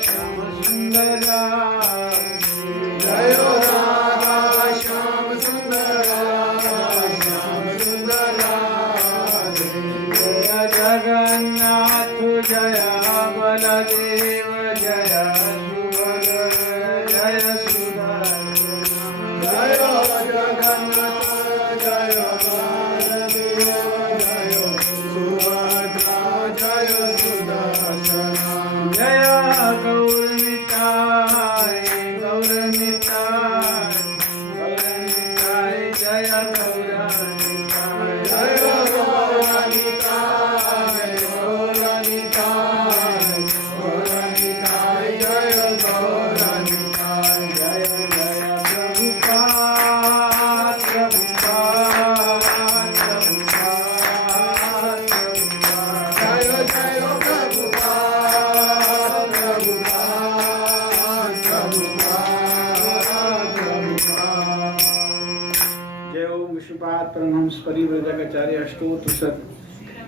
Shama Vishnupada Paramhams Parivrajakacarya Ashtotrasad.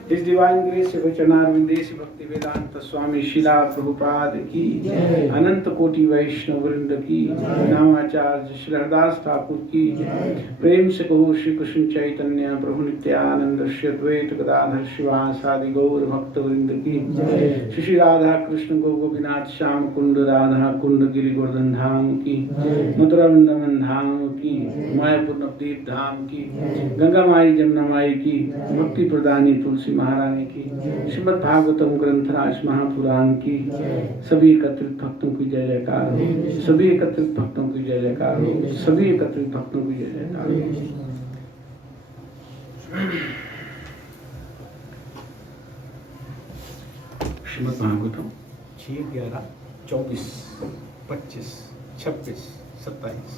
His Divine Grace Vachanarvindesi Bhakti Vedanta Swami Shila Prabhupada ki Ananta Koti Vaishnav Vrinda ki Namacharya Shri Haridas Thakur ki Prem se kaho Shri Krishna Chaitanya Prabhu Nityananda Shri Advaita Gadadhar Shivasadi Gaur Bhakta Vrinda ki Shri Radha Krishna Gopinath Shyam Kunda Radha Kunda Giri Govardhan Dham ki Mathura Vrindavan Dham ki Mayapur Navdeep Dham ki Ganga Mai Jamna Mai ki Bhakti Pradani Tulsi महारानी की श्रीमद् भागवतम ग्रंथराज महापुराण की सभी एकत्रित भक्तों की जय जयकार हो। सभी एकत्रित भक्तों की जय जयकार हो। सभी एकत्रित भक्तों की जय जयकार हो। श्रीमद् भागवतम 6, 11, 24, 25, 26, 27।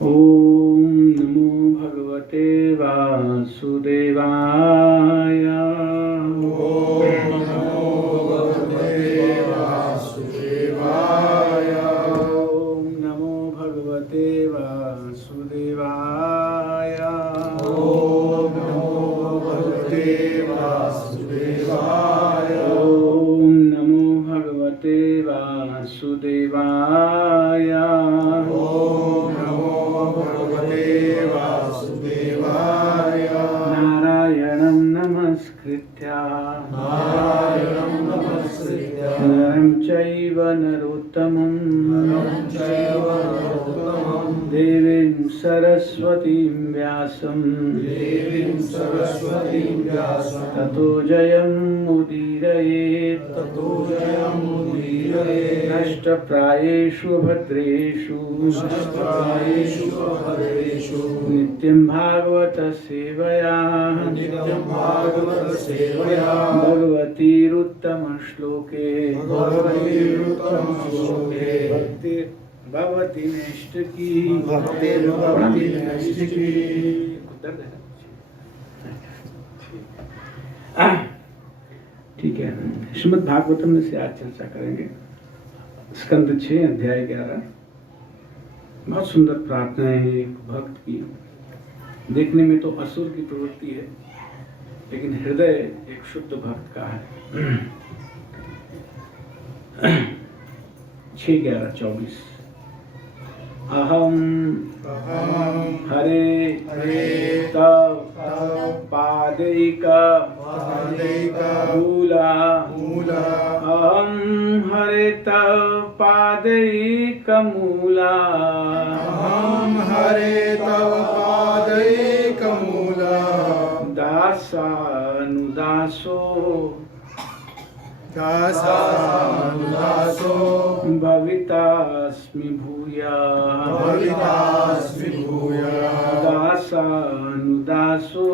ओम नमो भगवते वासुदेवाय। ओम नमो भगवते वासुदेवाय। ओम नमो भगवते वासुदेवाय। ओम नमो भगवते वासुदेवाय। ओम नमो भगवते वासुदेवाय। नारायणं नमस्कृत्य नरं चैव नरोत्तमं देवीं सरस्वतीं व्यासं ततो जयमुदीरयेत् नष्टप्रायेषु भद्रेषु नित्यं भागवत सेवया भगवतीरुत्तम श्लोके भक्ति भगवती निष्ठ की ठीक है। श्रीमद् भागवतम में से आज चर्चा करेंगे। स्कंद 6 अध्याय 11। बहुत सुंदर प्रार्थनाएं हैं एक भक्त की। देखने में तो असुर की प्रवृत्ति है, लेकिन हृदय एक शुद्ध भक्त का है। 6-11-24। अहम हरे तव पादैक मूला। अहम हरे तव पादैक मूला। अहम हरे तव पादैक मूला। दासानुदासो भवितास्मि भूया। दासानुदासो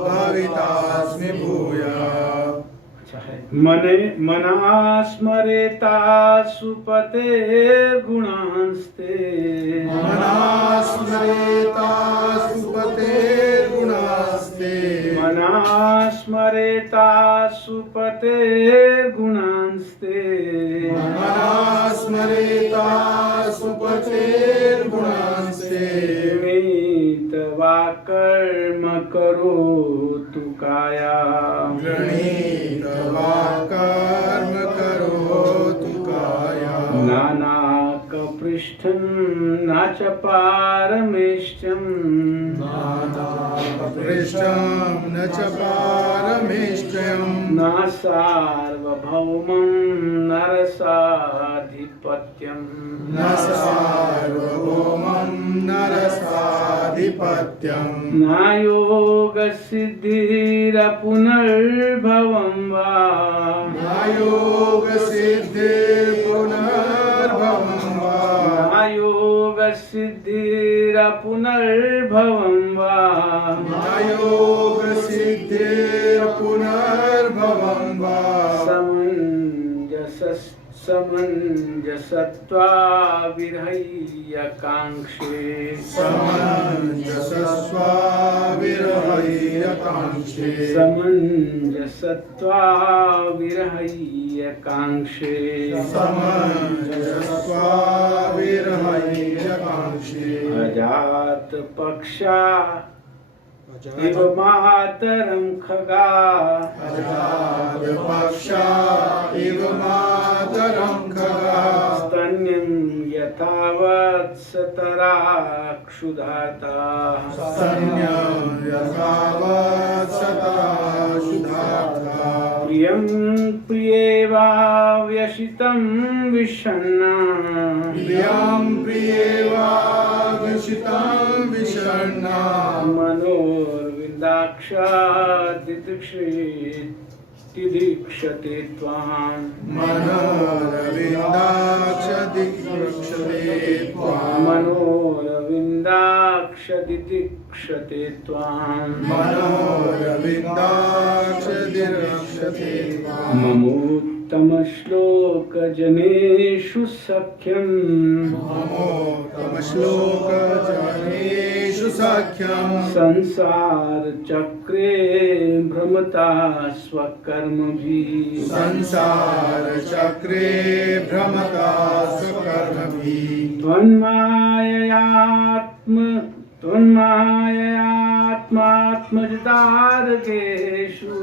भवितास्मि भूया। मनास्मरेता सुपते गुणांस्ते। मनास्मरेता सुपते गुणांस्ते। मनास्मरेता सुपते गुणांस्ते। मनास्मरेता सुपते गुणांस्ते। तवा कर्म करो तु काया। कर्म करो तु काया। नाना कपृष्ठं न च पारमेष्ठ्यं। न च पारमेष्ठ्यं। न सार्वभौमं नरसाधिपत्यं। न सार्वभौमं नरसाधिपत्यं। न योगसिद्धिरपुनर्भवं वा। न योगसिद्धिर्पुनर्भवं वा। न योगसिद्धिरपुनर्भवं वा। न योगसिद्धिर्पुनर्भवं वा। समञ्जस समञ्जसत्वाविरहय्यकाङ्क्षे समञ्जसस्वाविरहय्यकाङ्क्षे समञ्जसत्वाविरहय्यकाङ्क्षे समञ्जसस्वाविरहय्यकाङ्क्षे अजातपक्षा इव मातरं खगा अजातपक्षा इव मातरं खगा स्तन्यं यथावत्सतरा क्षुधार्ताः स्तन्यं यथावत्सतरा क्षुधार्ताः प्रियं प्रियेवाव्यसितं विषण्णा प्रियं प्रियेवाभिषितं विषण्णा मनोर्विन्दाक्षादिदीक्षते त्वां मनोरविन्दाक्षदिक्षते त्वां मनोरविन्दाक्षदिदीक्षते त्वां मनोरविन्दाक्षदिक्षते त्वां ममोत्तमश्लोकजनेषु सख्यं ममोत्तमश्लोकजनेषु सख्यं संसारचक्रे भ्रमता स्वकर्मभिः संसारचक्रे भ्रमता स्वकर्मभिः त्वन्माययात्मात्मजदारकेषु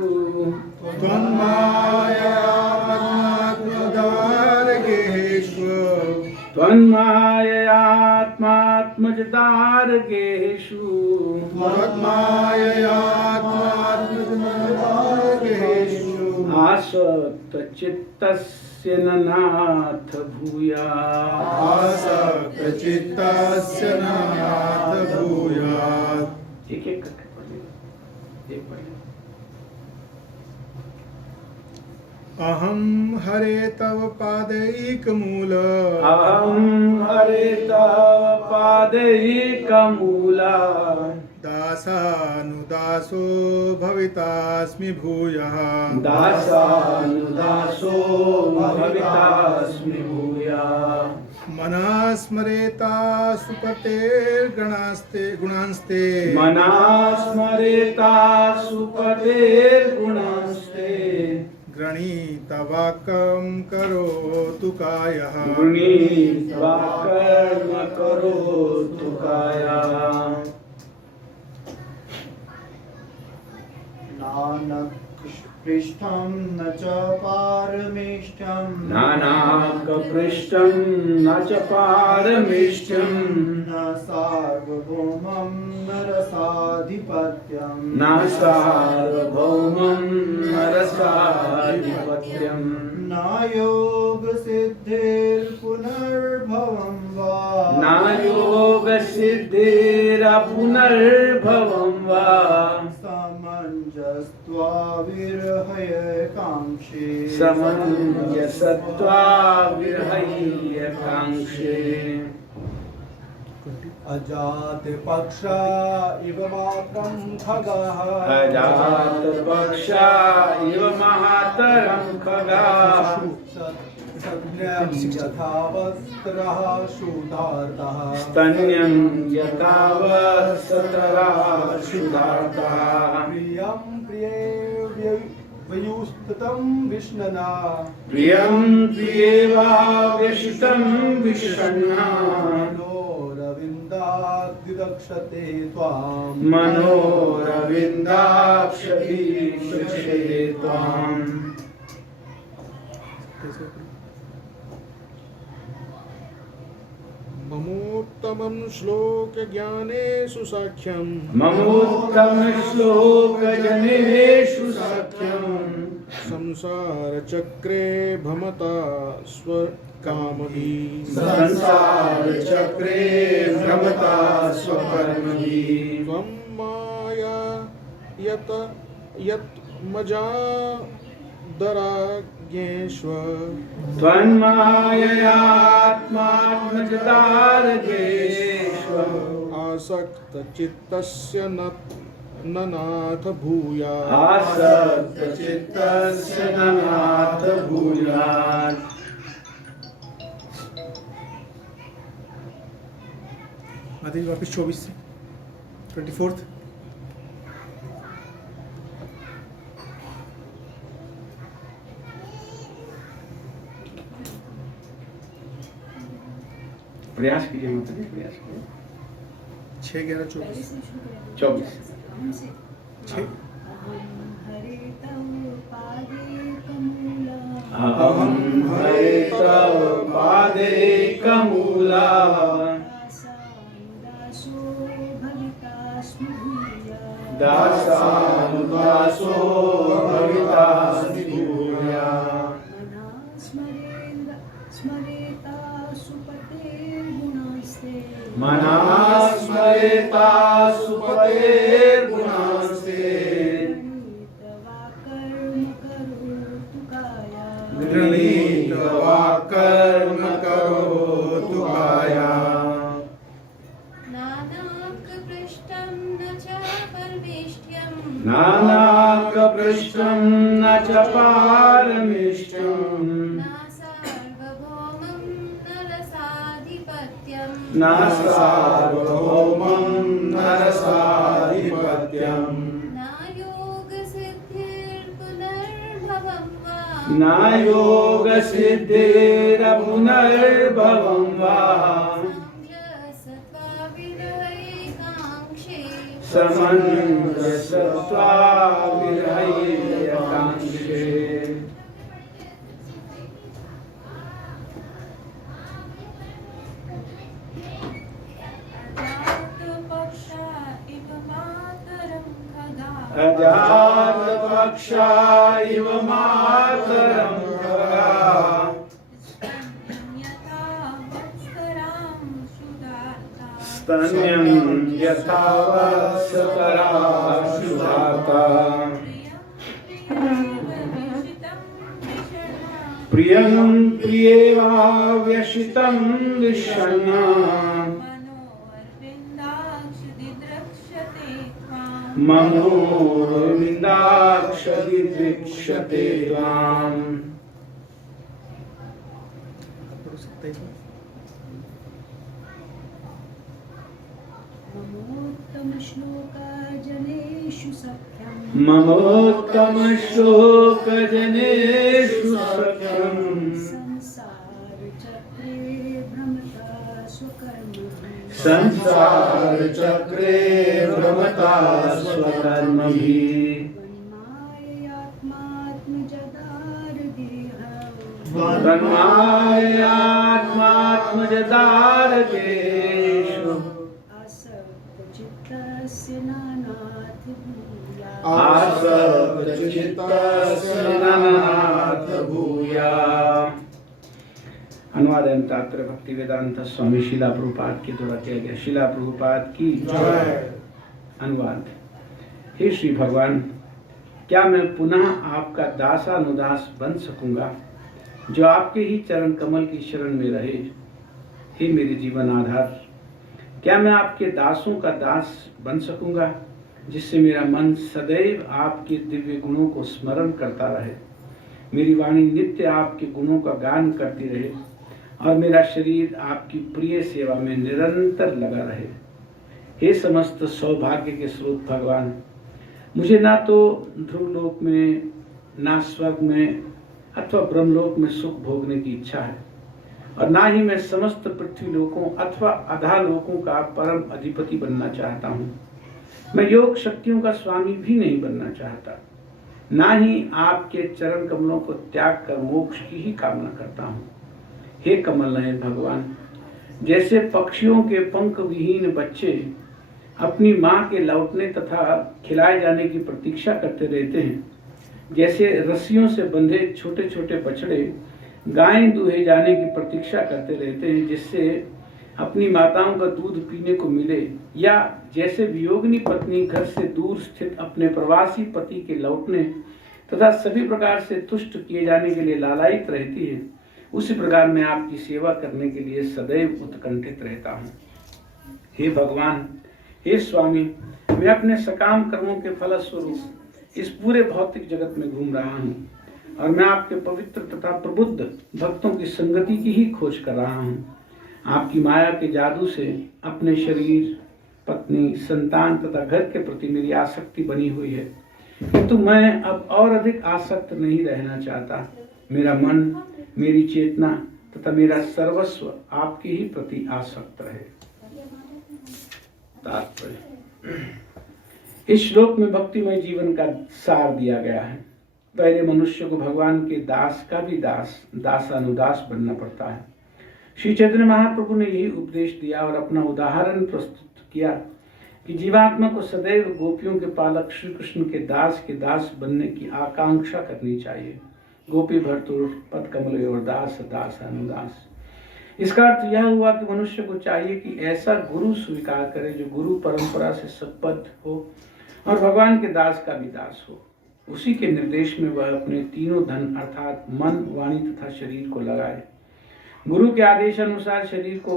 त्वन्माययात्मात्मजदारकेषु आसक्तचित्तस्य न नाथ भूयात् आसक्तचित्तस्य न नाथ भूयात् एक एक करके पढ़िए एक पढ़िए अहं हरे तव पादैकमूल अहं हरे तव पादैकमूला दासानुदासो भवितास्मि भूयः दासानुदासो भवितास्मि भूयः मनः स्मरेता सुपतेर्गणास्ते गुणांस्ते मनः स्मरेता सुपतेर्गुणांस्ते गृणीतवाक्यं करोतु कायः गृणीत्वा कर्म करोतु कायः नानापृष्ठं न च पारमेष्ठ्यं नानाकपृष्ठं न च पारमेष्ठ्यं न सार्वभौमं न रसाधिपत्यं न सार्वभौमं न रसाधिपत्यं न योगसिद्धिर्पुनर्भवं वा न योगसिद्धिरपुनर्भवं वा समञ्जस्त्वाविरहयकाङ्क्षे समञ्जसत्वाविरहय्यकाङ्क्षे अजातपक्षा इव मात्रं खगाः अजातपक्षा इव मातरं खगाः यथावस्त्रः शूधार्तः स्तन्यं यथावत्सतरा क्षुधार्ताः प्रियं प्रियेव्ययुस्थितं विष्णना प्रियं प्रियेवाव्यसितं विषण्णा मनोरविन्दाद्दिदक्षते त्वां मनोरविन्दाक्षदीक्षते त्वाम् ममोत्तमं श्लोकज्ञानेषु साख्यं ममोत्तमश्लोकजनेषु सख्यं संसारचक्रे भ्रमता स्वकामभिः संसारचक्रे भ्रमता स्वकर्मभिः त्वं माया यत् मजादराज्ञेष्व त्वन्माययात्मात्मजदारकेष्व आसक्तचित्तस्य न ननाथ भूयात् आसक्तचित्तस्य ननाथ भूयात्। माता जी वापिस 24 से 24th। प्रयास कीजिए माता जी, प्रयास कीजिए। 6/11/24। 24 6 अहं हरे तव पादे कमूला दासानुदासो भवितास्मि भूया। मना स्मरेता सुपतेर्गुणास्ते गृणीत वा कर्म करोतु काया। नानाकपृष्ठं न च पारमेष्ठ्यम् न सार्वभौमं नरसाधिपत्यम् न योगसिद्धिरपुनर्भवं वा समञ्जसत्वाविरहैर्यकाङ्क्षे। अजातपक्षा इव मातरं खगा स्तन्यं यथा वत्सकरा सुधाता। प्रियं प्रियेवा व्यशितं विषण्णा मनोर्विन्दाक्षदिदृक्षते त्वाम्। ममोत्तम श्लोकजनेषु सख्यम् संसार चक्रे भ्रमता स्वकर्मभिः। तन्मायात्मात्मजदारदेषु आसक्तचित्तस्य ननाथ भूया। अनुवाद एवं तात्पर्य भक्ति वेदांत स्वामी शिला प्रभुपाद के द्वारा किया गया। शिला प्रभुपाद की जय। अनुवाद। हे श्री भगवान, क्या मैं पुनः आपका दासानुदास बन सकूंगा जो आपके ही चरण कमल की शरण में रहे? हे मेरे जीवन आधार, क्या मैं आपके दासों का दास बन सकूंगा जिससे मेरा मन सदैव आपके दिव्य गुणों को स्मरण करता रहे, मेरी वाणी नित्य आपके गुणों का गान करती रहे और मेरा शरीर आपकी प्रिय सेवा में निरंतर लगा रहे। हे समस्त सौभाग्य के स्रोत भगवान, मुझे ना तो ध्रुवलोक में, ना स्वर्ग में अथवा ब्रह्मलोक में सुख भोगने की इच्छा है और ना ही मैं समस्त पृथ्वी लोकों अथवा अधालोकों का परम अधिपति बनना चाहता हूँ। मैं योग शक्तियों का स्वामी भी नहीं बनना चाहता, ना ही आपके चरण कमलों को त्याग कर मोक्ष की ही कामना करता हूँ। हे कमल नयन भगवान, जैसे पक्षियों के पंख विहीन बच्चे अपनी माँ के लौटने तथा खिलाए जाने की प्रतीक्षा करते रहते हैं, जैसे रस्सियों से बंधे छोटे छोटे बछड़े गायें दूहे जाने की प्रतीक्षा करते रहते हैं जिससे अपनी माताओं का दूध पीने को मिले, या जैसे वियोगिनी पत्नी घर से दूर स्थित अपने प्रवासी पति के लौटने तथा सभी प्रकार से तुष्ट किए जाने के लिए लालायित रहती है, उसी प्रकार मैं आपकी सेवा करने के लिए सदैव उत्कंठित रहता हूँ। हे भगवान, हे स्वामी, मैं अपने सकाम कर्मों के फलस्वरूप इस पूरे भौतिक जगत में घूम रहा हूँ और मैं आपके पवित्र तथा प्रबुद्ध भक्तों की संगति की ही खोज कर रहा हूँ। आपकी माया के जादू से अपने शरीर, पत्नी, संतान तथा घर के प्रति मेरी आसक्ति बनी हुई है, किंतु मैं अब और अधिक आसक्त नहीं रहना चाहता। मेरा मन, मेरी चेतना तथा मेरा सर्वस्व आपके ही प्रति आसक्त रहे। तात्पर्य: इस श्लोक में भक्तिमय जीवन का सार दिया गया है। पहले मनुष्य को भगवान के दास का भी दासानुदास बनना पड़ता है। श्री चैतन्य महाप्रभु ने यही उपदेश दिया और अपना उदाहरण प्रस्तुत किया कि जीवात्मा को सदैव गोपियों के पालक श्री कृष्ण के दास बनने की आकांक्षा करनी चाहिए। गोपी भर्तुर पद कमल और दास दास अनुदास। इसका अर्थ यह हुआ कि मनुष्य को चाहिए कि ऐसा गुरु स्वीकार करे जो गुरु परंपरा से संबद्ध हो और भगवान के दास का भी दास हो। उसी के निर्देश में वह अपने तीनों धन अर्थात मन, वाणी तथा शरीर को लगाए। गुरु के आदेश अनुसार शरीर को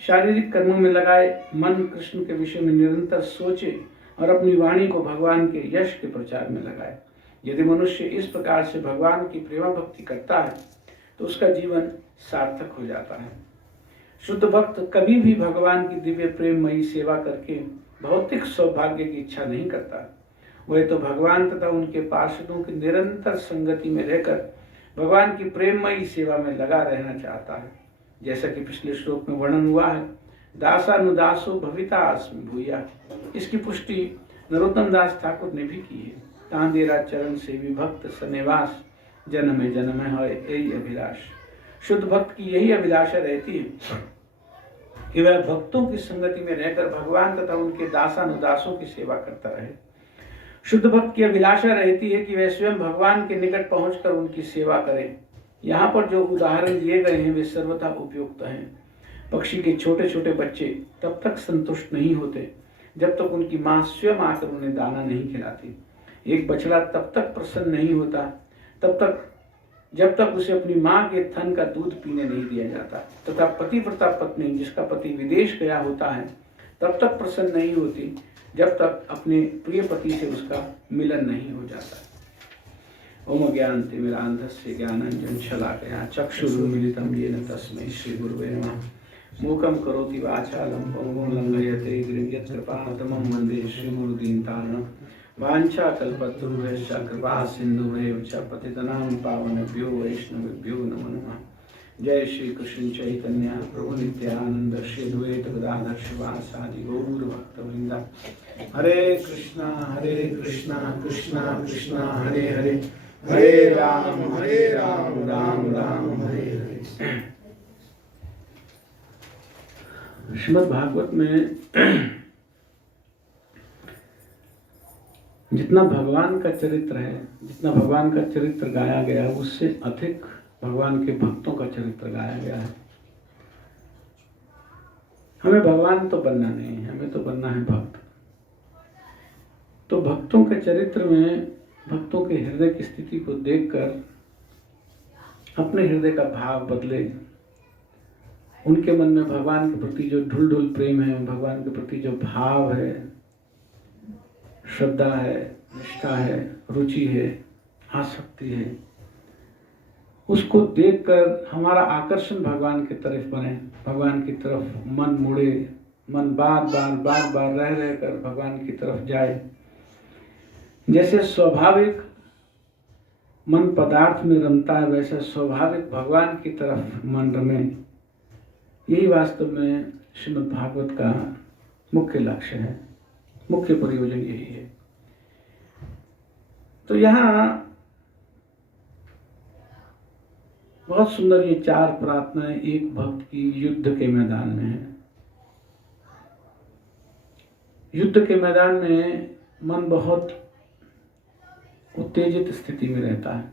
शारीरिक कर्मों में लगाए, मन कृष्ण के विषय में निरंतर सोचे और अपनी वाणी को भगवान के यश के प्रचार में लगाए। यदि मनुष्य इस प्रकार से भगवान की प्रेमा भक्ति करता है तो उसका जीवन सार्थक हो जाता है। शुद्ध भक्त कभी भी भगवान की दिव्य प्रेममयी सेवा करके भौतिक सौभाग्य की इच्छा नहीं करता। वह तो भगवान तथा उनके पार्षदों की निरंतर संगति में रहकर भगवान की प्रेममयी सेवा में लगा रहना चाहता है। जैसा कि पिछले श्लोक में वर्णन हुआ है, दासानुदासो भविता अस्मि भूया। इसकी पुष्टि नरोत्तम दास ठाकुर ने भी की है। तांदेरा चरण सेवी भक्त सनेवास, जन्मे जन्मे होय यही अभिलाष। शुद्ध भक्त की यही अभिलाषा रहती है कि वह भक्तों की संगति में रहकर भगवान तथा उनके दासानुदासों की सेवा करता रहे। शुद्ध भक्त की अभिलाषा रहती है कि वह स्वयं भगवान के निकट पहुंचकर उनकी सेवा करे। यहाँ पर जो उदाहरण दिए गए हैं वे सर्वथा उपयुक्त हैं। पक्षी के छोटे छोटे बच्चे तब तक संतुष्ट नहीं होते जब तक उनकी माँ स्वयं आकर उन्हें दाना नहीं खिलाती। एक बछड़ा तब तक प्रसन्न नहीं होता जब तक उसे अपनी माँ के थन का दूध पीने नहीं दिया जाता, तथा पतिव्रता पत्नी जिसका पति विदेश गया होता है तब तक प्रसन्न नहीं होती जब तक अपने प्रिय पति से उसका मिलन नहीं हो जाता। ओम ज्ञानतिमिरान्धस्य ज्ञानाञ्जनशलाकया चक्षुरुन्मीलितं येन तस्मै श्रीगुरुवे नमः। मूकं करोति वाचालं पङ्गुं लङ्घयते गिरिं यत्कृपातमं वन्दे श्रीगुरुदीनतारिणं। वाञ्छाकल्पतरुभ्यश्च कृपा सिन्धुभ्येव च पतितनां पावनेभ्यो वैष्णवेभ्यो नमो नमः। जय श्री कृष्ण चैतन्य प्रभु नित्यानंद श्री अद्वैत गदाधर शिवासादि गौर भक्तवृंद। हरे कृष्णा कृष्णा कृष्णा हरे हरे, हरे राम राम राम हरे हरे। श्रीमद् भागवत में जितना भगवान का चरित्र है, जितना भगवान का चरित्र गाया गया है, उससे अधिक भगवान के भक्तों का चरित्र गाया गया है। हमें भगवान तो बनना नहीं है, हमें तो बनना है भक्त। तो भक्तों के चरित्र में भक्तों के हृदय की स्थिति को देखकर अपने हृदय का भाव बदले। उनके मन में भगवान के प्रति जो ढुल प्रेम है, भगवान के प्रति जो भाव है, श्रद्धा है, निष्ठा है, रुचि है, आसक्ति है, उसको देखकर हमारा आकर्षण भगवान की तरफ बने, भगवान की तरफ मन मुड़े, मन बार बार रह कर भगवान की तरफ जाए। जैसे स्वाभाविक मन पदार्थ में रमता है, वैसे स्वाभाविक भगवान की तरफ मन रमे। यही वास्तव में श्रीमद् भागवत का मुख्य लक्ष्य है, मुख्य प्रयोजन यही है। तो यहाँ बहुत सुंदर ये 4 प्रार्थनाएं एक भक्त की युद्ध के मैदान में है। युद्ध के मैदान में मन बहुत उत्तेजित स्थिति में रहता है,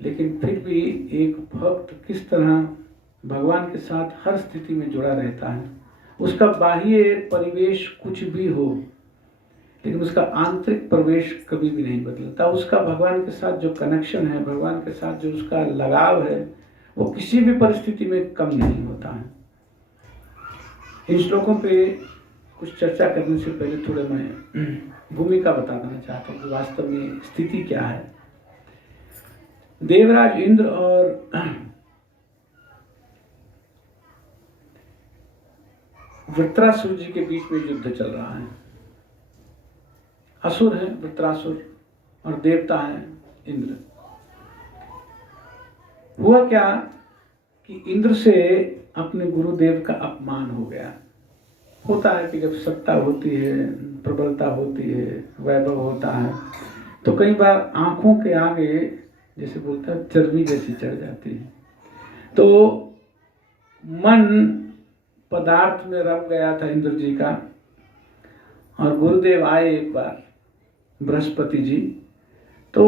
लेकिन फिर भी एक भक्त किस तरह भगवान के साथ हर स्थिति में जुड़ा रहता है। उसका बाह्य परिवेश कुछ भी हो, लेकिन उसका आंतरिक प्रवेश कभी भी नहीं बदलता। उसका भगवान के साथ जो कनेक्शन है, भगवान के साथ जो उसका लगाव है, वो किसी भी परिस्थिति में कम नहीं होता है। इन श्लोकों पे कुछ चर्चा करने से पहले थोड़े मैं भूमिका बता देना चाहता हूँ कि वास्तव में स्थिति क्या है। देवराज इंद्र और वृत्रासुर जी के बीच में युद्ध चल रहा है। असुर है वृत्रासुर और देवता है इंद्र। हुआ क्या कि इंद्र से अपने गुरुदेव का अपमान हो गया। होता है कि जब सत्ता होती है, प्रबलता होती है, वैभव होता है, तो कई बार आंखों के आगे जैसे बोलता है चर्बी जैसी चढ़ जाती है। तो मन पदार्थ में रम गया था इंद्र जी का। और गुरुदेव आए एक बार बृहस्पति जी, तो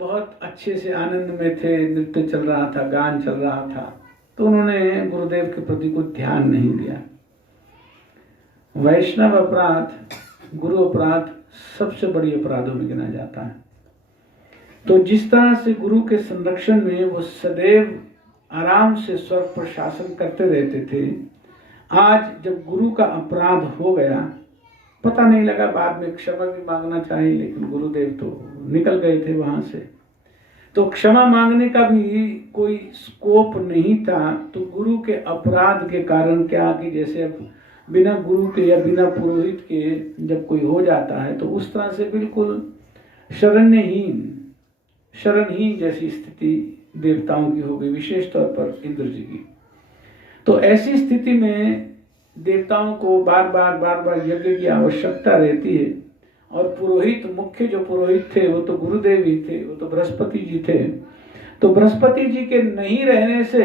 बहुत अच्छे से आनंद में थे, नृत्य चल रहा था, गान चल रहा था, तो उन्होंने गुरुदेव के प्रति कोई ध्यान नहीं दिया। वैष्णव अपराध, गुरु अपराध सबसे बड़ी अपराधों में गिना जाता है। तो जिस तरह से गुरु के संरक्षण में वो सदैव आराम से स्वर्ग पर शासन करते रहते थे, आज जब गुरु का अपराध हो गया, पता नहीं लगा, बाद में क्षमा भी मांगना चाहिए, लेकिन गुरुदेव तो निकल गए थे वहां से, तो क्षमा मांगने का भी कोई स्कोप नहीं था। तो गुरु के अपराध के कारण क्या कि जैसे अब बिना गुरु के या बिना पुरोहित के जब कोई हो जाता है, तो उस तरह से बिल्कुल शरणहीन जैसी स्थिति देवताओं की हो गई, विशेष तौर पर इंद्र जी की। तो ऐसी स्थिति में देवताओं को बार बार यज्ञ की आवश्यकता रहती है। और पुरोहित, मुख्य जो पुरोहित थे वो तो गुरुदेव ही थे, वो तो बृहस्पति जी थे। तो बृहस्पति जी के नहीं रहने से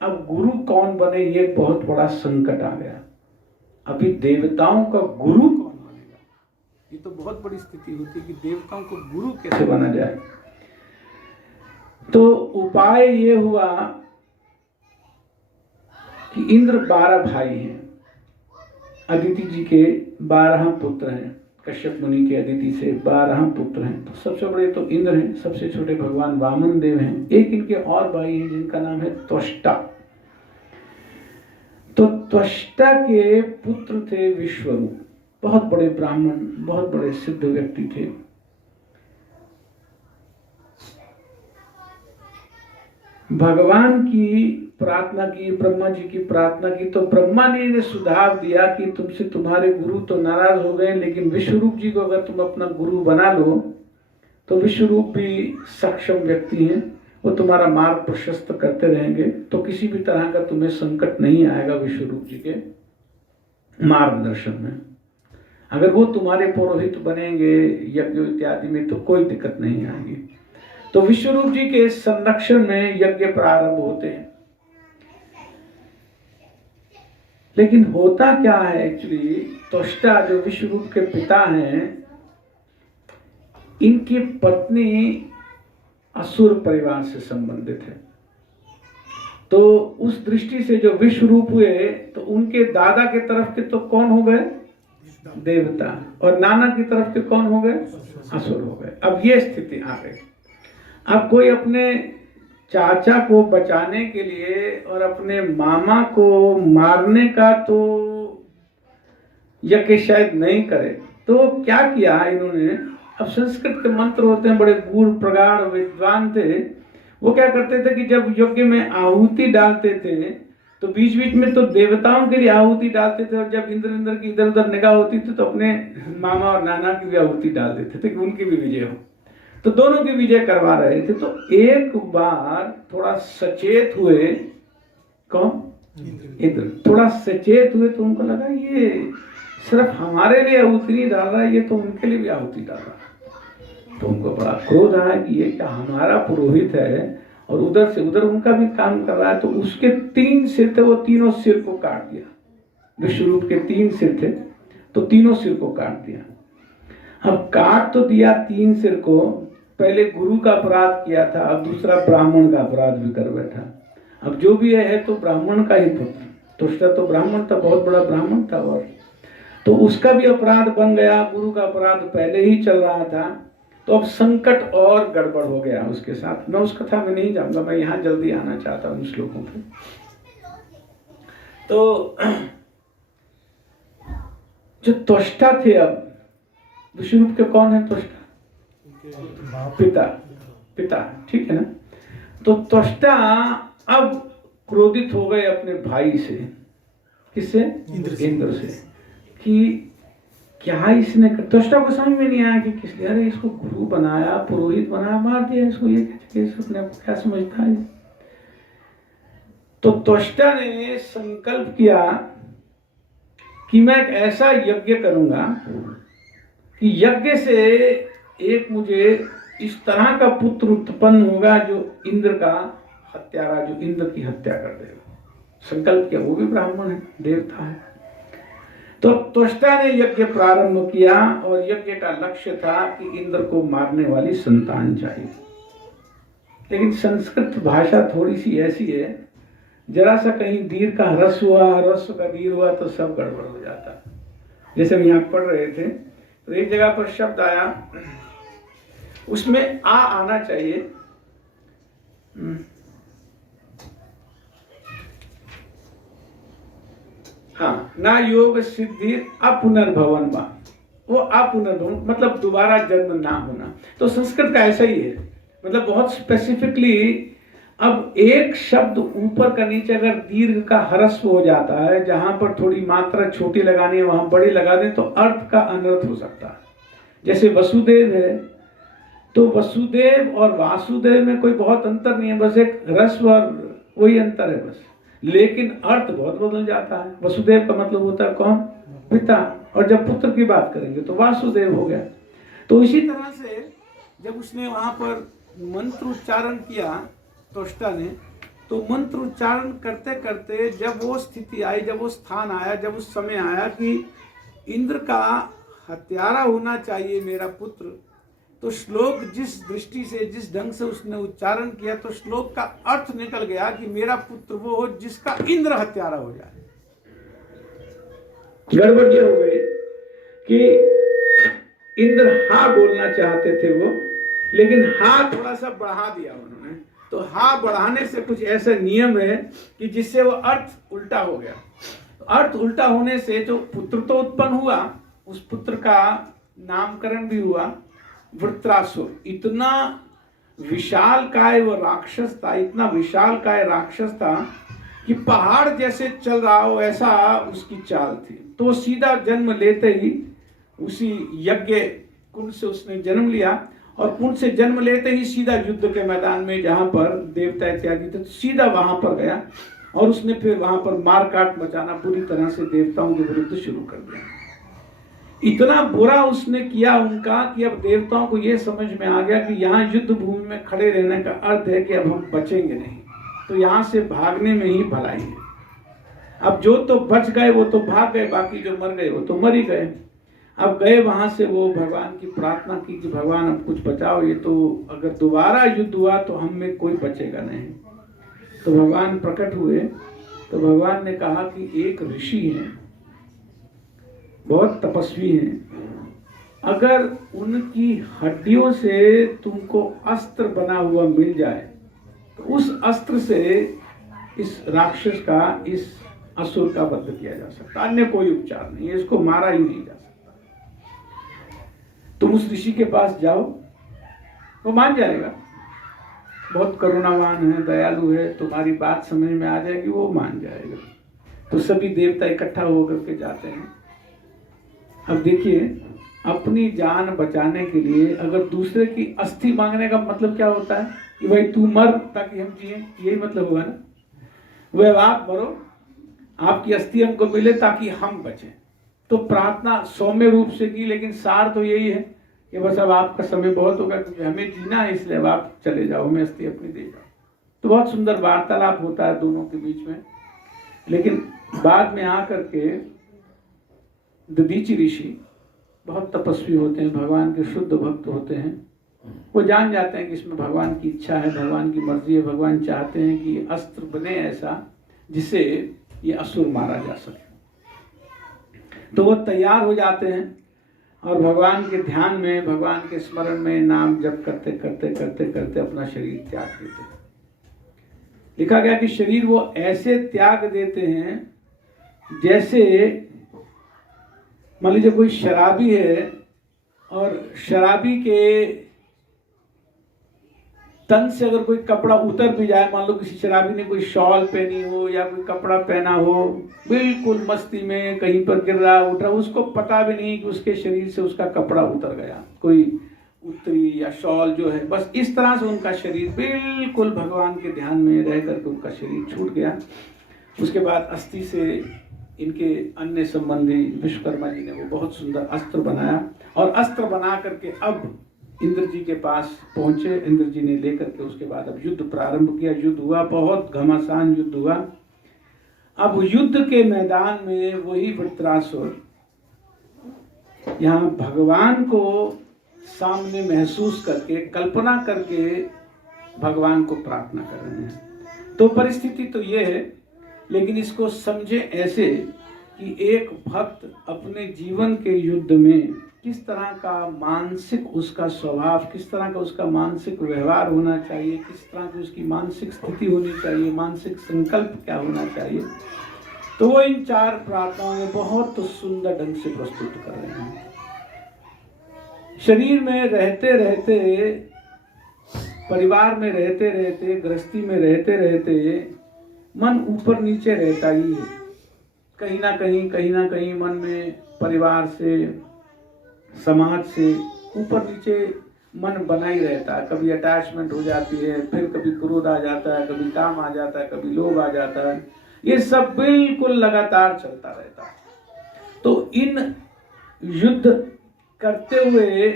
अब गुरु कौन बने, ये बहुत बड़ा संकट आ गया। अभी देवताओं का गुरु कौन बनेगा, ये तो बहुत बड़ी स्थिति होती है कि देवताओं को गुरु कैसे बना जाए। तो उपाय ये हुआ कि इंद्र 12 भाई हैं, अदिति जी के 12 पुत्र हैं, कश्यप मुनि के अदिति से 12 पुत्र हैं। तो सबसे बड़े तो इंद्र हैं, सबसे छोटे भगवान वामन देव हैं। एक इनके और भाई हैं जिनका नाम है त्वष्टा। तो त्वष्टा के पुत्र थे विश्वरूप, बहुत बड़े ब्राह्मण, बहुत बड़े सिद्ध व्यक्ति थे। भगवान की प्रार्थना की, ब्रह्मा जी की प्रार्थना की, तो ब्रह्मा ने सुझाव दिया कि तुमसे तुम्हारे गुरु तो नाराज हो गए, लेकिन विश्वरूप जी को अगर तुम अपना गुरु बना लो तो विश्वरूप भी सक्षम व्यक्ति हैं, वो तुम्हारा मार्ग प्रशस्त करते रहेंगे, तो किसी भी तरह का तुम्हें संकट नहीं आएगा विश्वरूप जी के मार्गदर्शन में। अगर वो तुम्हारे पुरोहित बनेंगे यज्ञ इत्यादि में तो कोई दिक्कत नहीं आएगी। तो विश्वरूप जी के संरक्षण में यज्ञ प्रारंभ होते हैं। लेकिन होता क्या है एक्चुअली, त्वष्टा जो विश्वरूप के पिता हैं, इनकी पत्नी असुर परिवार से संबंधित है। तो उस दृष्टि से जो विश्वरूप हुए तो उनके दादा के तरफ के तो कौन हो गए, देवता, और नाना की तरफ के कौन हो गए, असुर हो गए। अब ये स्थिति आ गई। अब कोई अपने चाचा को बचाने के लिए और अपने मामा को मारने का तो यज्ञ शायद नहीं करे, तो क्या किया इन्होंने, अब संस्कृत के मंत्र होते हैं, बड़े गूढ़ प्रगाढ़ विद्वान थे, वो क्या करते थे कि जब यज्ञ में आहुति डालते थे तो बीच बीच में तो देवताओं के लिए आहुति डालते थे, और जब इंद्र की इधर उधर निगाह होती थी तो अपने मामा और नाना की भी आहुति डाल देते थे कि उनकी भी विजय हो। तो दोनों की विजय करवा रहे थे। तो एक बार थोड़ा सचेत हुए, कौन, इंद्र थोड़ा सचेत हुए, तो उनको लगा ये सिर्फ हमारे लिए आहुति नहीं डाल रहा है, ये तो उनके लिए भी आहुति डाल रहा है। तो उनको बड़ा क्रोध आया कि ये क्या हमारा पुरोहित है और उधर से उधर उनका भी काम कर रहा है। तो उसके 3 सिर थे, वो तीनों सिर को काट दिया। विश्वरूप के 3 सिर थे तो तीनों सिर को काट दिया। अब काट तो दिया 3 सिर को, पहले गुरु का अपराध किया था, अब दूसरा ब्राह्मण का अपराध भी कर बैठा। अब जो भी है तो ब्राह्मण का ही पुत्र, तो उसका तो ब्राह्मण था, बहुत बड़ा ब्राह्मण था, और तो उसका भी अपराध बन गया। गुरु का अपराध पहले ही चल रहा था, तो अब संकट और गड़बड़ हो गया उसके साथ। मैं उस कथा में नहीं जाऊंगा, मैं यहाँ जल्दी आना चाहता हूँ श्लोकों पे। तो जो त्वष्टा थे, अब विष्णु के कौन है त्वष्टा? पिता, पिता, ठीक है ना। तो त्वष्टा अब क्रोधित हो गए अपने भाई से। किससे? इंद्र से। कि क्या इसने, त्वष्टा को समझ में नहीं आया कि किस लिए, अरे इसको गुरु बनाया, पुरोहित बनाया, मार दिया इसको, ये अपने आप क्या समझता है। तो त्वष्टा ने संकल्प किया कि मैं एक ऐसा यज्ञ करूंगा कि यज्ञ से एक मुझे इस तरह का पुत्र उत्पन्न होगा जो इंद्र का हत्यारा, जो इंद्र की हत्या कर देगा। संकल्प किया, वो भी ब्राह्मण है, देवता है। तो त्वष्टा ने यज्ञ प्रारंभ किया और यज्ञ का लक्ष्य था कि इंद्र को मारने वाली संतान चाहिए। लेकिन संस्कृत भाषा थोड़ी सी ऐसी है, जरा सा कहीं दीर्घ का ह्रस्व हुआ, ह्रस्व का दीर्घ हुआ तो सब गड़बड़ हो जाता है। जैसे हम यहाँ पढ़ रहे थे तो एक जगह पर शब्द आया, उसमें आ आना चाहिए, हाँ, ना योग सिद्धि अपुनर्भवन वा, वो अपुनर्भवन मतलब दोबारा जन्म ना होना। तो संस्कृत का ऐसा ही है, मतलब बहुत स्पेसिफिकली अब एक शब्द ऊपर का नीचे अगर दीर्घ का ह्रस्व हो जाता है, जहां पर थोड़ी मात्रा छोटी लगानी है वहां बड़ी लगा दें तो अर्थ का अनर्थ हो सकता है। जैसे वसुदेव है तो वसुदेव और वासुदेव में कोई बहुत अंतर नहीं है, बस एक ह्रस्व और वही अंतर है बस, लेकिन अर्थ बहुत बदल जाता है। वसुदेव का मतलब होता है कौन? पिता। और जब पुत्र की बात करेंगे तो वासुदेव हो गया। तो इसी तरह से जब उसने वहां पर मंत्र उच्चारण किया त्वष्टा ने, तो मंत्र उच्चारण करते करते जब वो स्थिति आई, जब वो स्थान आया, जब उस समय आया कि इंद्र का हत्यारा होना चाहिए मेरा पुत्र, तो श्लोक जिस दृष्टि से, जिस ढंग से उसने उच्चारण किया, तो श्लोक का अर्थ निकल गया कि मेरा पुत्र वो हो जिसका इंद्र हत्यारा हो जाए। गड़बड़ ये हो गई कि इंद्र हा बोलना चाहते थे वो, लेकिन हा थोड़ा सा बढ़ा दिया उन्होंने। तो हा बढ़ाने से कुछ ऐसा नियम है कि जिससे वो अर्थ उल्टा हो गया। अर्थ उल्टा होने से जो पुत्र तो उत्पन्न हुआ, उस पुत्र का नामकरण भी हुआ वृत्रासुर। इतना विशाल काय वो राक्षस था, इतना विशाल काय राक्षस था कि पहाड़ जैसे चल रहा हो ऐसा उसकी चाल थी। तो वो सीधा जन्म लेते ही उसी यज्ञ कुंड से उसने जन्म लिया, और कुंड से जन्म लेते ही सीधा युद्ध के मैदान में जहां पर देवता इत्यादि थे, तो सीधा वहां पर गया और उसने फिर वहां पर मारकाट मचाना पूरी तरह से देवताओं के विरुद्ध शुरू कर दिया। इतना बुरा उसने किया उनका कि अब देवताओं को यह समझ में आ गया कि यहाँ युद्ध भूमि में खड़े रहने का अर्थ है कि अब हम बचेंगे नहीं, तो यहाँ से भागने में ही भलाई है। अब जो तो बच गए वो तो भाग गए, बाकी जो मर गए वो तो मर ही गए। अब गए वहां से वो भगवान की प्रार्थना की कि भगवान अब कुछ बचाओ, ये तो अगर दोबारा युद्ध हुआ तो हम में कोई बचेगा नहीं। तो भगवान प्रकट हुए, तो भगवान ने कहा कि एक ऋषि हैं, बहुत तपस्वी हैं, अगर उनकी हड्डियों से तुमको अस्त्र बना हुआ मिल जाए तो उस अस्त्र से इस राक्षस का, इस असुर का वध किया जा सकता, अन्य कोई उपचार नहीं है, इसको मारा ही नहीं जा सकता। तुम उस ऋषि के पास जाओ, वो मान जाएगा, बहुत करुणावान है, दयालु है, तुम्हारी बात समझ में आ जाएगी, वो मान जाएगा। तो सभी देवता इकट्ठा होकर के जाते हैं। अब देखिए, अपनी जान बचाने के लिए अगर दूसरे की अस्थि मांगने का मतलब क्या होता है कि भाई तू मर ताकि हम जिए, यही मतलब होगा ना। वह आप मरो, आपकी अस्थि हमको मिले ताकि हम बचें। तो प्रार्थना सौम्य रूप से की, लेकिन सार तो यही है कि बस अब आपका समय बहुत होगा, क्योंकि हमें जीना है, इसलिए अब आप चले जाओ, हमें अस्थि अपनी दे जाओ। तो बहुत सुंदर वार्तालाप होता है दोनों के बीच में। लेकिन बाद में आकर के दधीचि ऋषि बहुत तपस्वी होते हैं, भगवान के शुद्ध भक्त होते हैं, वो जान जाते हैं कि इसमें भगवान की इच्छा है, भगवान की मर्जी है, भगवान चाहते हैं कि अस्त्र बने ऐसा जिससे ये असुर मारा जा सके। तो वो तैयार हो जाते हैं और भगवान के ध्यान में, भगवान के स्मरण में नाम जप करते करते करते करते अपना शरीर त्याग देते हैं। लिखा गया कि शरीर वो ऐसे त्याग देते हैं जैसे मान लीजिए कोई शराबी है और शराबी के तन से अगर कोई कपड़ा उतर भी जाए, मान लो किसी शराबी ने कोई शॉल पहनी हो या कोई कपड़ा पहना हो, बिल्कुल मस्ती में कहीं पर गिर रहा उठ रहा, उसको पता भी नहीं कि उसके शरीर से उसका कपड़ा उतर गया, कोई उत्तरी या शॉल जो है, बस इस तरह से उनका शरीर बिल्कुल भगवान के ध्यान में रह करके उनका शरीर छूट गया। उसके बाद अस्थि से इनके अन्य संबंधी विश्वकर्मा जी ने वो बहुत सुंदर अस्त्र बनाया और अस्त्र बना करके अब इंद्र जी के पास पहुंचे। इंद्र जी ने लेकर के उसके बाद अब युद्ध प्रारंभ किया। युद्ध हुआ, बहुत घमासान युद्ध हुआ। अब युद्ध के मैदान में वही वृत्रासुर यहाँ भगवान को सामने महसूस करके, कल्पना करके भगवान को प्रार्थना कर रहे हैं। तो परिस्थिति तो ये है, लेकिन इसको समझे ऐसे कि एक भक्त अपने जीवन के युद्ध में किस तरह का मानसिक उसका स्वभाव, किस तरह का उसका मानसिक व्यवहार होना चाहिए, किस तरह की उसकी मानसिक स्थिति होनी चाहिए, मानसिक संकल्प क्या होना चाहिए, तो वो इन 4 प्रार्थनाओं में बहुत सुंदर ढंग से प्रस्तुत कर रहे हैं। शरीर में रहते रहते, परिवार में रहते रहते, गृहस्थी में रहते रहते मन ऊपर नीचे रहता ही है। कहीं ना कहीं मन में परिवार से, समाज से ऊपर नीचे मन बना ही रहता है। कभी अटैचमेंट हो जाती है, फिर कभी क्रोध आ जाता है, कभी काम आ जाता है, कभी लोभ आ जाता है। ये सब बिल्कुल लगातार चलता रहता है। तो इन युद्ध करते हुए,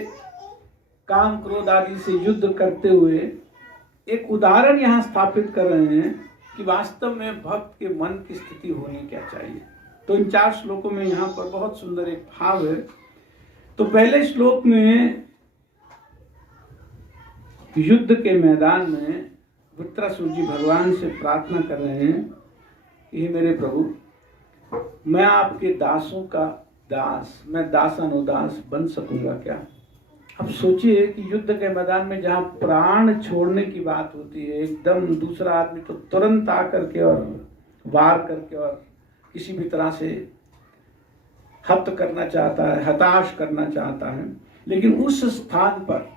काम क्रोध आदि से युद्ध करते हुए एक उदाहरण यहाँ स्थापित कर रहे हैं कि वास्तव में भक्त के मन की स्थिति होनी क्या चाहिए। तो इन 4 श्लोकों में यहाँ पर बहुत सुंदर एक भाव है। तो पहले श्लोक में युद्ध के मैदान में वृत्रासुर जी भगवान से प्रार्थना कर रहे हैं कि हे मेरे प्रभु, मैं आपके दासों का दास, मैं दासानुदास बन सकूंगा क्या? अब सोचिए कि युद्ध के मैदान में जहाँ प्राण छोड़ने की बात होती है, एकदम दूसरा आदमी तो तुरंत आकर के और वार करके और किसी भी तरह से हत करना चाहता है, हताश करना चाहता है, लेकिन उस स्थान पर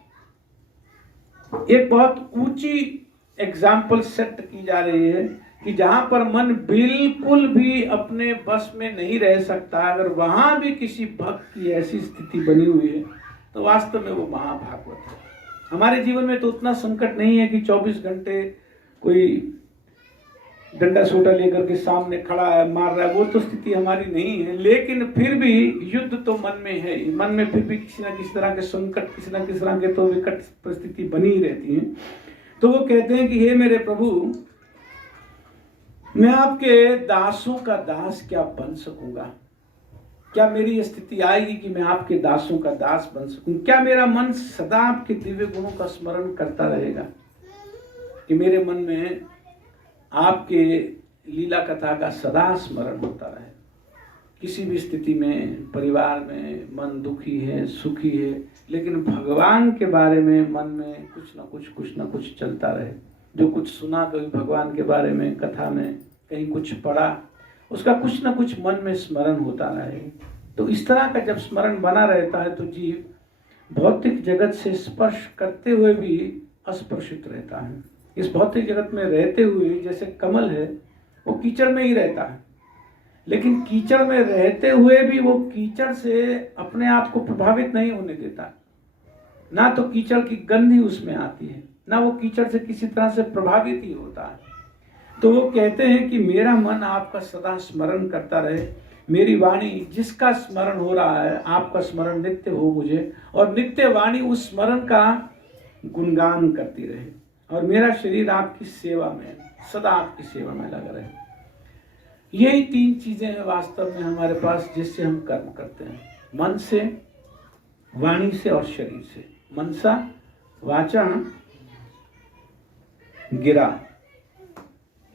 एक बहुत ऊंची एग्जाम्पल सेट की जा रही है कि जहां पर मन बिल्कुल भी अपने बस में नहीं रह सकता, अगर वहां भी किसी भक्त की ऐसी स्थिति बनी हुई है तो वास्तव में वो महाभागवत है। हमारे जीवन में तो उतना संकट नहीं है कि 24 घंटे कोई डंडा सोटा लेकर के सामने खड़ा है, मार रहा है, वो तो स्थिति हमारी नहीं है। लेकिन फिर भी युद्ध तो मन में है, मन में फिर भी किसी न किसी तरह के संकट, किसी न किसी तरह के तो विकट परिस्थिति बनी ही रहती है। तो वो कहते हैं कि हे मेरे प्रभु, मैं आपके दासों का दास क्या बन सकूंगा? क्या मेरी स्थिति आएगी कि मैं आपके दासों का दास बन सकूं? क्या मेरा मन सदा आपके दिव्य गुणों का स्मरण करता रहेगा, कि मेरे मन में आपके लीला कथा का सदा स्मरण होता रहे? किसी भी स्थिति में, परिवार में मन दुखी है, सुखी है, लेकिन भगवान के बारे में मन में कुछ ना कुछ चलता रहे। जो कुछ सुना कभी भगवान के बारे में कथा में, कहीं कुछ पढ़ा, उसका कुछ ना कुछ मन में स्मरण होता रहे। तो इस तरह का जब स्मरण बना रहता है तो जीव भौतिक जगत से स्पर्श करते हुए भी अस्पर्शित रहता है। इस भौतिक जगत में रहते हुए जैसे कमल है, वो कीचड़ में ही रहता है, लेकिन कीचड़ में रहते हुए भी वो कीचड़ से अपने आप को प्रभावित नहीं होने देता। ना तो कीचड़ की गंध उसमें आती है, ना वो कीचड़ से किसी तरह से प्रभावित ही होता है। तो वो कहते हैं कि मेरा मन आपका सदा स्मरण करता रहे, मेरी वाणी जिसका स्मरण हो रहा है, आपका स्मरण नित्य हो मुझे, और नित्य वाणी उस स्मरण का गुणगान करती रहे, और मेरा शरीर आपकी सेवा में, सदा आपकी सेवा में लगा रहे। यही 3 चीजें हैं वास्तव में हमारे पास, जिससे हम कर्म करते हैं, मन से, वाणी से और शरीर से। मनसा वाचा गिरा,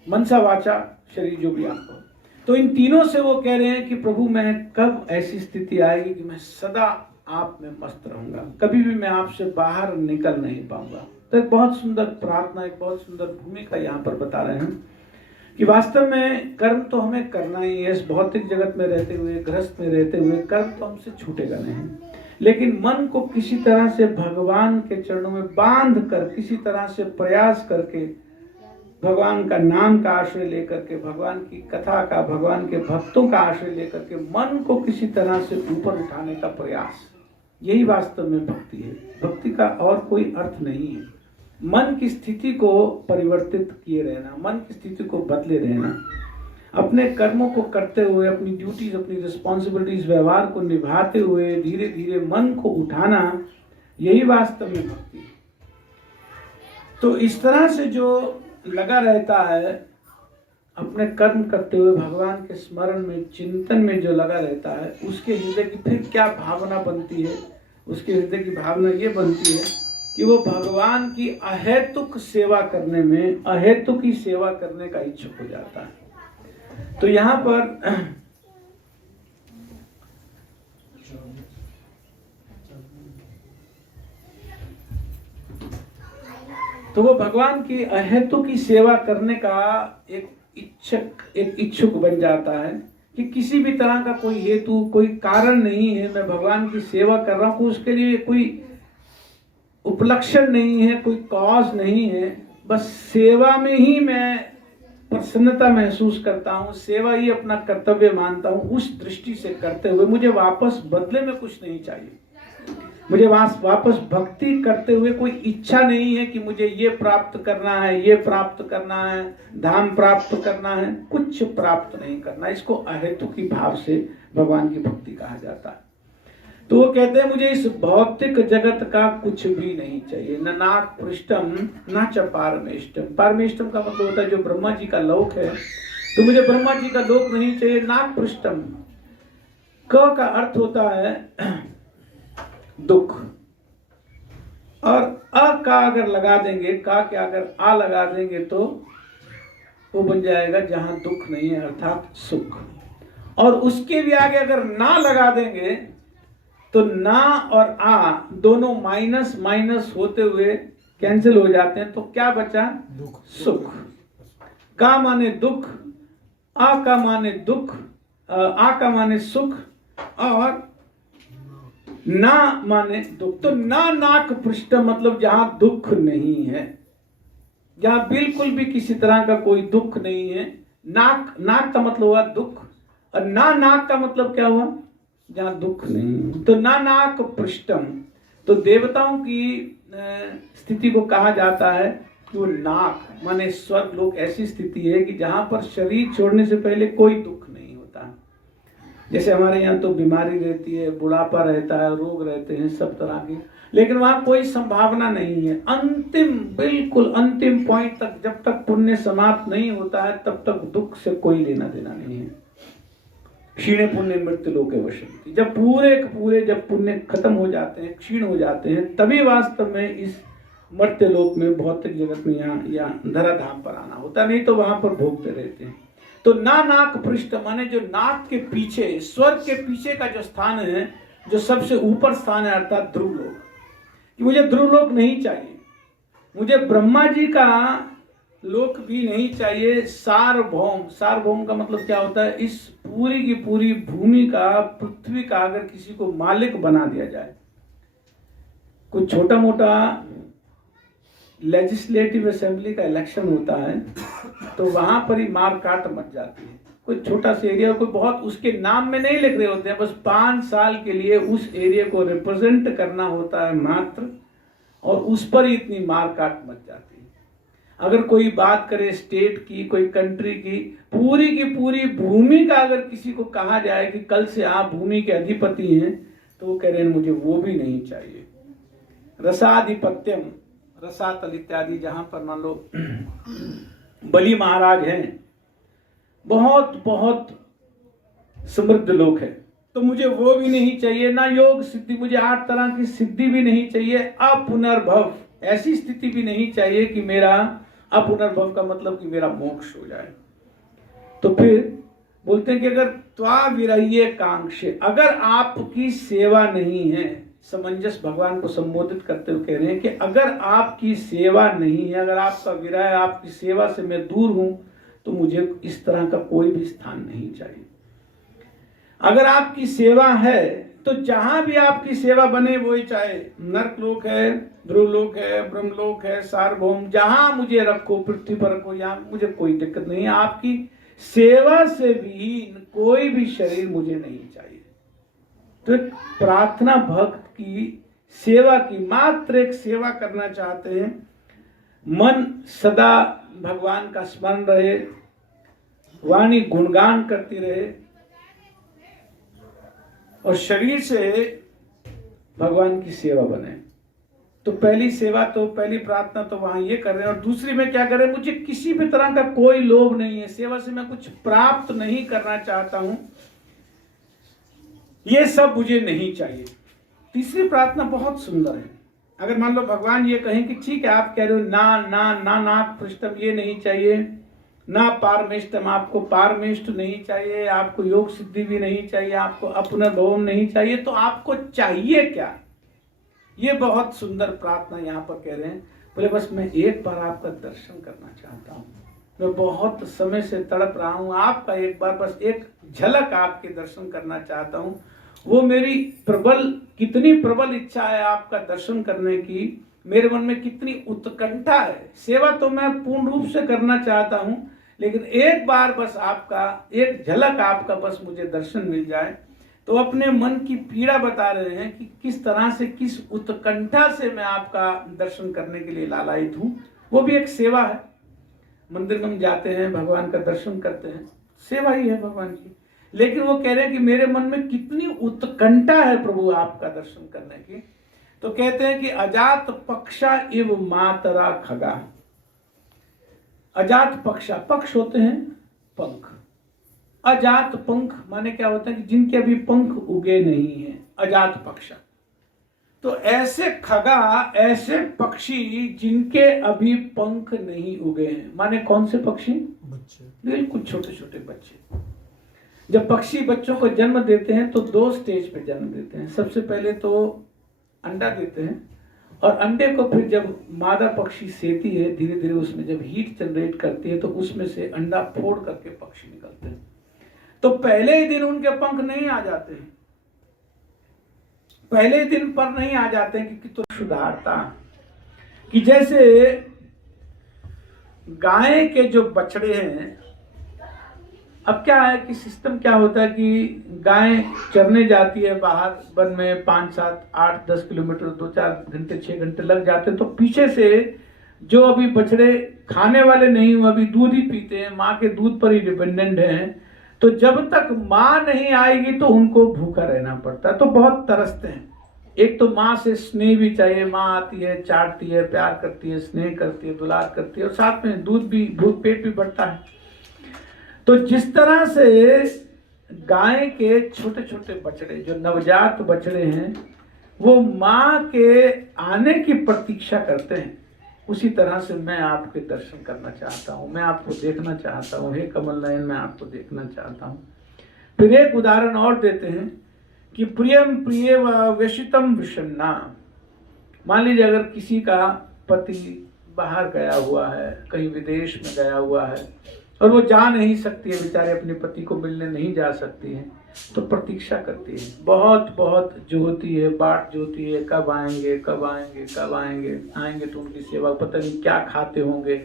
मनसा वाचा शरीर, जो भी आपको। तो इन तीनों से वो कह रहे हैं कि प्रभु, मैं कब ऐसी स्थिति आएगी कि मैं सदा आप में मस्त रहूंगा, कभी भी मैं आपसे बाहर निकल नहीं पाऊंगा। तो एक बहुत सुंदर प्रार्थना, एक बहुत सुंदर भूमिका यहाँ पर बता रहे हैं कि वास्तव में कर्म तो हमें करना ही है। इस भौतिक जगत में रहते हुए, गृहस्थ में रहते हुए कर्म तो हमसे छूटेगा नहीं, लेकिन मन को किसी तरह से भगवान के चरणों में बांध कर, किसी तरह से प्रयास करके, भगवान का नाम का आश्रय लेकर के, भगवान की कथा का, भगवान के भक्तों का आश्रय लेकर के मन को किसी तरह से ऊपर उठाने का प्रयास, यही वास्तव में भक्ति है। भक्ति का और कोई अर्थ नहीं है। मन की स्थिति को परिवर्तित किए रहना, मन की स्थिति को बदले रहना, अपने कर्मों को करते हुए, अपनी ड्यूटीज, अपनी रिस्पॉन्सिबिलिटीज, व्यवहार को निभाते हुए धीरे धीरे मन को उठाना, यही वास्तव में भक्ति है। तो इस तरह से जो लगा रहता है अपने कर्म करते हुए, भगवान के स्मरण में, चिंतन में जो लगा रहता है, उसके हृदय की फिर क्या भावना बनती है? उसके हृदय की भावना ये बनती है कि वो भगवान की अहेतुक सेवा करने में, अहेतुक ही सेवा करने का इच्छुक हो जाता है। तो यहाँ पर तो वो भगवान की अहेतुक की सेवा करने का एक इच्छुक बन जाता है कि किसी भी तरह का कोई हेतु, कोई कारण नहीं है, मैं भगवान की सेवा कर रहा हूँ, उसके लिए कोई उपलक्षण नहीं है, कोई कॉज नहीं है, बस सेवा में ही मैं प्रसन्नता महसूस करता हूँ, सेवा ही अपना कर्तव्य मानता हूँ। उस दृष्टि से करते हुए मुझे वापस बदले में कुछ नहीं चाहिए, मुझे वापस भक्ति करते हुए कोई इच्छा नहीं है कि मुझे ये प्राप्त करना है, ये प्राप्त करना है, धाम प्राप्त करना है, कुछ प्राप्त नहीं करना। इसको अहेतुकी भाव से भगवान की भक्ति कहा जाता है। तो वो कहते हैं मुझे इस भौतिक जगत का कुछ भी नहीं चाहिए, न नाक पृष्ठम न च पारमेष्टम। पारमेष्टम का मतलब होता है जो ब्रह्मा जी का लोक है, तो मुझे ब्रह्मा जी का लोक नहीं चाहिए। नाक पृष्ठम, क का अर्थ होता है दुख, और अ का अगर लगा देंगे, का के अगर आ लगा देंगे तो वो बन जाएगा जहां दुख नहीं है, अर्थात सुख। और उसके भी आगे अगर ना लगा देंगे तो ना और आ दोनों माइनस माइनस होते हुए कैंसिल हो जाते हैं, तो क्या बचा? दुख। सुख। का माने दुख, आ का माने दुख, आ का माने सुख, और ना माने दुख। तो ना नाक पृष्ठ मतलब जहां दुख नहीं है, जहां बिल्कुल भी किसी तरह का कोई दुख नहीं है। नाक, नाक का मतलब हुआ दुख, और ना नाक का मतलब क्या हुआ? जहां दुख नहीं। तो ना नाक पृष्ठम, तो देवताओं की स्थिति को कहा जाता है कि वो नाक माने स्वर्ग लोक ऐसी स्थिति है कि जहां पर शरीर छोड़ने से पहले कोई दुख नहीं होता। जैसे हमारे यहाँ तो बीमारी रहती है, बुढ़ापा रहता है, रोग रहते हैं सब तरह के, लेकिन वहां कोई संभावना नहीं है। अंतिम, बिल्कुल अंतिम पॉइंट तक, जब तक पुण्य समाप्त नहीं होता है तब तक दुख से कोई लेना देना नहीं है। क्षीणे पुण्य मृत्यु लोके वशन्ति, जब पूरे के पूरे जब पुण्य खत्म हो जाते हैं, क्षीण हो जाते हैं, तभी वास्तव में इस मर्त्य लोक में, भौतिक जगत में या धराधाम पर आना होता, नहीं तो वहां पर भोगते रहते हैं। तो ना नाक पृष्ठ माने जो नाक के पीछे, स्वर्ग के पीछे का जो स्थान है, जो सबसे ऊपर स्थान है, अर्थात ध्रुव लोक। कि मुझे ध्रुव लोक नहीं चाहिए, मुझे ब्रह्मा जी का लोक भी नहीं चाहिए। सार्वभौम, सार्वभौम का मतलब क्या होता है? इस पूरी की पूरी भूमि का, पृथ्वी का अगर किसी को मालिक बना दिया जाए, कुछ छोटा मोटा लेजिस्लेटिव असेंबली का इलेक्शन होता है, तो वहां पर ही मार काट मच जाती है। कोई छोटा सा एरिया, कोई बहुत उसके नाम में नहीं लिख रहे होते हैं, बस 5 साल के लिए उस एरिया को रिप्रेजेंट करना होता है मात्र, और उस पर ही इतनी मार काट मच जाती है। अगर कोई बात करे स्टेट की, कोई कंट्री की पूरी भूमि का अगर किसी को कहा जाए कि कल से आप भूमि के अधिपति हैं, तो वो कह रहे हैं मुझे वो भी नहीं चाहिए। रसाधिपत्यम, रसातल इत्यादि, जहां पर मान लो बलि महाराज हैं, बहुत बहुत समृद्ध लोग है, तो मुझे वो भी नहीं चाहिए। ना योग सिद्धि, मुझे 8 तरह की सिद्धि भी नहीं चाहिए। अपुनर्भव, ऐसी स्थिति भी नहीं चाहिए कि मेरा, अपुनर्भव का मतलब कि मेरा मोक्ष हो जाए। तो फिर बोलते हैं कि अगर त्वा विरह्य कांक्षे, अगर आपकी सेवा नहीं है, समंजस भगवान को संबोधित करते हुए कह रहे हैं कि अगर आपकी सेवा नहीं है, अगर आपका विरह, आपकी सेवा से मैं दूर हूं, तो मुझे इस तरह का कोई भी स्थान नहीं चाहिए। अगर आपकी सेवा है तो जहां भी आपकी सेवा बने, वो ही चाहे नरकलोक है, ध्रुवलोक है, ब्रह्मलोक है, सार्वभौम, जहां मुझे रखो, पृथ्वी पर रखो, यहाँ मुझे कोई दिक्कत नहीं है। आपकी सेवा से भी कोई भी शरीर मुझे नहीं चाहिए। तो एक प्रार्थना भक्त की सेवा की, मात्र एक सेवा करना चाहते हैं, मन सदा भगवान का स्मरण रहे, वाणी गुणगान करती रहे और शरीर से भगवान की सेवा बने। तो पहली सेवा तो, पहली प्रार्थना तो वहां ये कर रहे हैं। और दूसरी में क्या करें, मुझे किसी भी तरह का कोई लोभ नहीं है, सेवा से मैं कुछ प्राप्त नहीं करना चाहता हूं, ये सब मुझे नहीं चाहिए। तीसरी प्रार्थना बहुत सुंदर है। अगर मान लो भगवान ये कहें कि ठीक है, आप कह रहे हो ना ना ना ना पृष्ठम ये नहीं चाहिए, ना पारमेष्टम, आपको पारमेष्ट नहीं चाहिए, आपको योग सिद्धि भी नहीं चाहिए, आपको अपनर्भवम नहीं चाहिए, तो आपको चाहिए क्या? ये बहुत सुंदर प्रार्थना यहाँ पर कह रहे हैं। बोले बस मैं एक बार आपका दर्शन करना चाहता हूँ, मैं बहुत समय से तड़प रहा हूँ, आपका एक बार बस एक झलक आपके दर्शन करना चाहता हूँ। वो मेरी कितनी प्रबल इच्छा है आपका दर्शन करने की, मेरे मन में कितनी उत्कंठा है। सेवा तो मैं पूर्ण रूप से करना चाहता हूँ, लेकिन एक बार बस आपका एक झलक आपका बस मुझे दर्शन मिल जाए। तो अपने मन की पीड़ा बता रहे हैं कि किस तरह से, किस उत्कंठा से मैं आपका दर्शन करने के लिए लालायित हूँ। वो भी एक सेवा है। मंदिर में हम जाते हैं, भगवान का दर्शन करते हैं, सेवा ही है भगवान की। लेकिन वो कह रहे हैं कि मेरे मन में कितनी उत्कंठा है प्रभु आपका दर्शन करने की। तो कहते हैं कि अजात पक्षा इव मातरा खगा। अजात पक्षा, पक्ष होते हैं पंख, अजात पंख माने क्या होता है कि जिनके अभी पंख उगे नहीं हैं, अजात पक्षा। तो ऐसे खगा, ऐसे पक्षी जिनके अभी पंख नहीं उगे हैं, माने कौन से पक्षी? बच्चे, बिल्कुल छोटे छोटे बच्चे। जब पक्षी बच्चों को जन्म देते हैं तो 2 स्टेज पे जन्म देते हैं। सबसे पहले तो अंडा देते हैं, और अंडे को फिर जब मादा पक्षी सेती है, धीरे धीरे उसमें जब हीट जनरेट करती है तो उसमें से अंडा फोड़ करके पक्षी निकलते हैं। तो पहले ही दिन उनके पंख नहीं आ जाते हैं, पहले ही दिन पर नहीं आ जाते हैं, क्योंकि तो सुधारता कि जैसे गाय के जो बछड़े हैं, अब क्या है कि सिस्टम क्या होता है कि गाय चरने जाती है बाहर वन में, 5, 7, 8, 10 किलोमीटर, 2, 4 घंटे 6 घंटे लग जाते हैं। तो पीछे से जो अभी बछड़े खाने वाले नहीं हुए, अभी दूध ही पीते हैं, माँ के दूध पर ही डिपेंडेंट हैं, तो जब तक माँ नहीं आएगी तो उनको भूखा रहना पड़ता है। तो बहुत तरसते हैं। एक तो माँ से स्नेह भी चाहिए, माँ आती है, चाटती है, प्यार करती है, स्नेह करती है, दुलार करती है, और साथ में दूध भी, भूख पेट भी बढ़ता है। तो जिस तरह से गाय के छोटे छोटे बछड़े, जो नवजात बछड़े हैं, वो माँ के आने की प्रतीक्षा करते हैं, उसी तरह से मैं आपके दर्शन करना चाहता हूँ, मैं आपको देखना चाहता हूँ, हे कमल नयन, मैं आपको देखना चाहता हूँ। फिर एक उदाहरण और देते हैं कि प्रियम प्रिय व व्यशितम विषन्ना। मान लीजिए अगर किसी का पति बाहर गया हुआ है, कहीं विदेश में गया हुआ है, और वो जा नहीं सकती है, बेचारे अपने पति को मिलने नहीं जा सकती है, तो प्रतीक्षा करती है, बहुत बहुत जोहती है, बाट जोहती है, कब आएंगे कब आएंगे कब आएंगे। आएंगे तो उनकी सेवा, पता नहीं क्या खाते होंगे,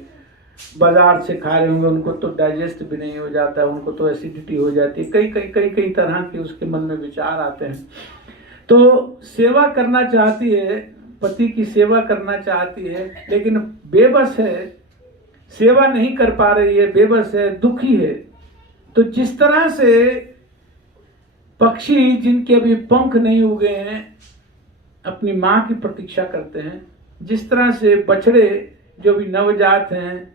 बाजार से खा रहे होंगे, उनको तो डाइजेस्ट भी नहीं हो जाता है, उनको तो एसिडिटी हो जाती है, कई कई कई कई तरह के उसके मन में विचार आते हैं। तो सेवा करना चाहती है, पति की सेवा करना चाहती है, लेकिन बेबस है, सेवा नहीं कर पा रही है, बेबस है, दुखी है। तो जिस तरह से पक्षी जिनके अभी पंख नहीं उगे हैं अपनी माँ की प्रतीक्षा करते हैं, जिस तरह से बछड़े जो भी नवजात हैं,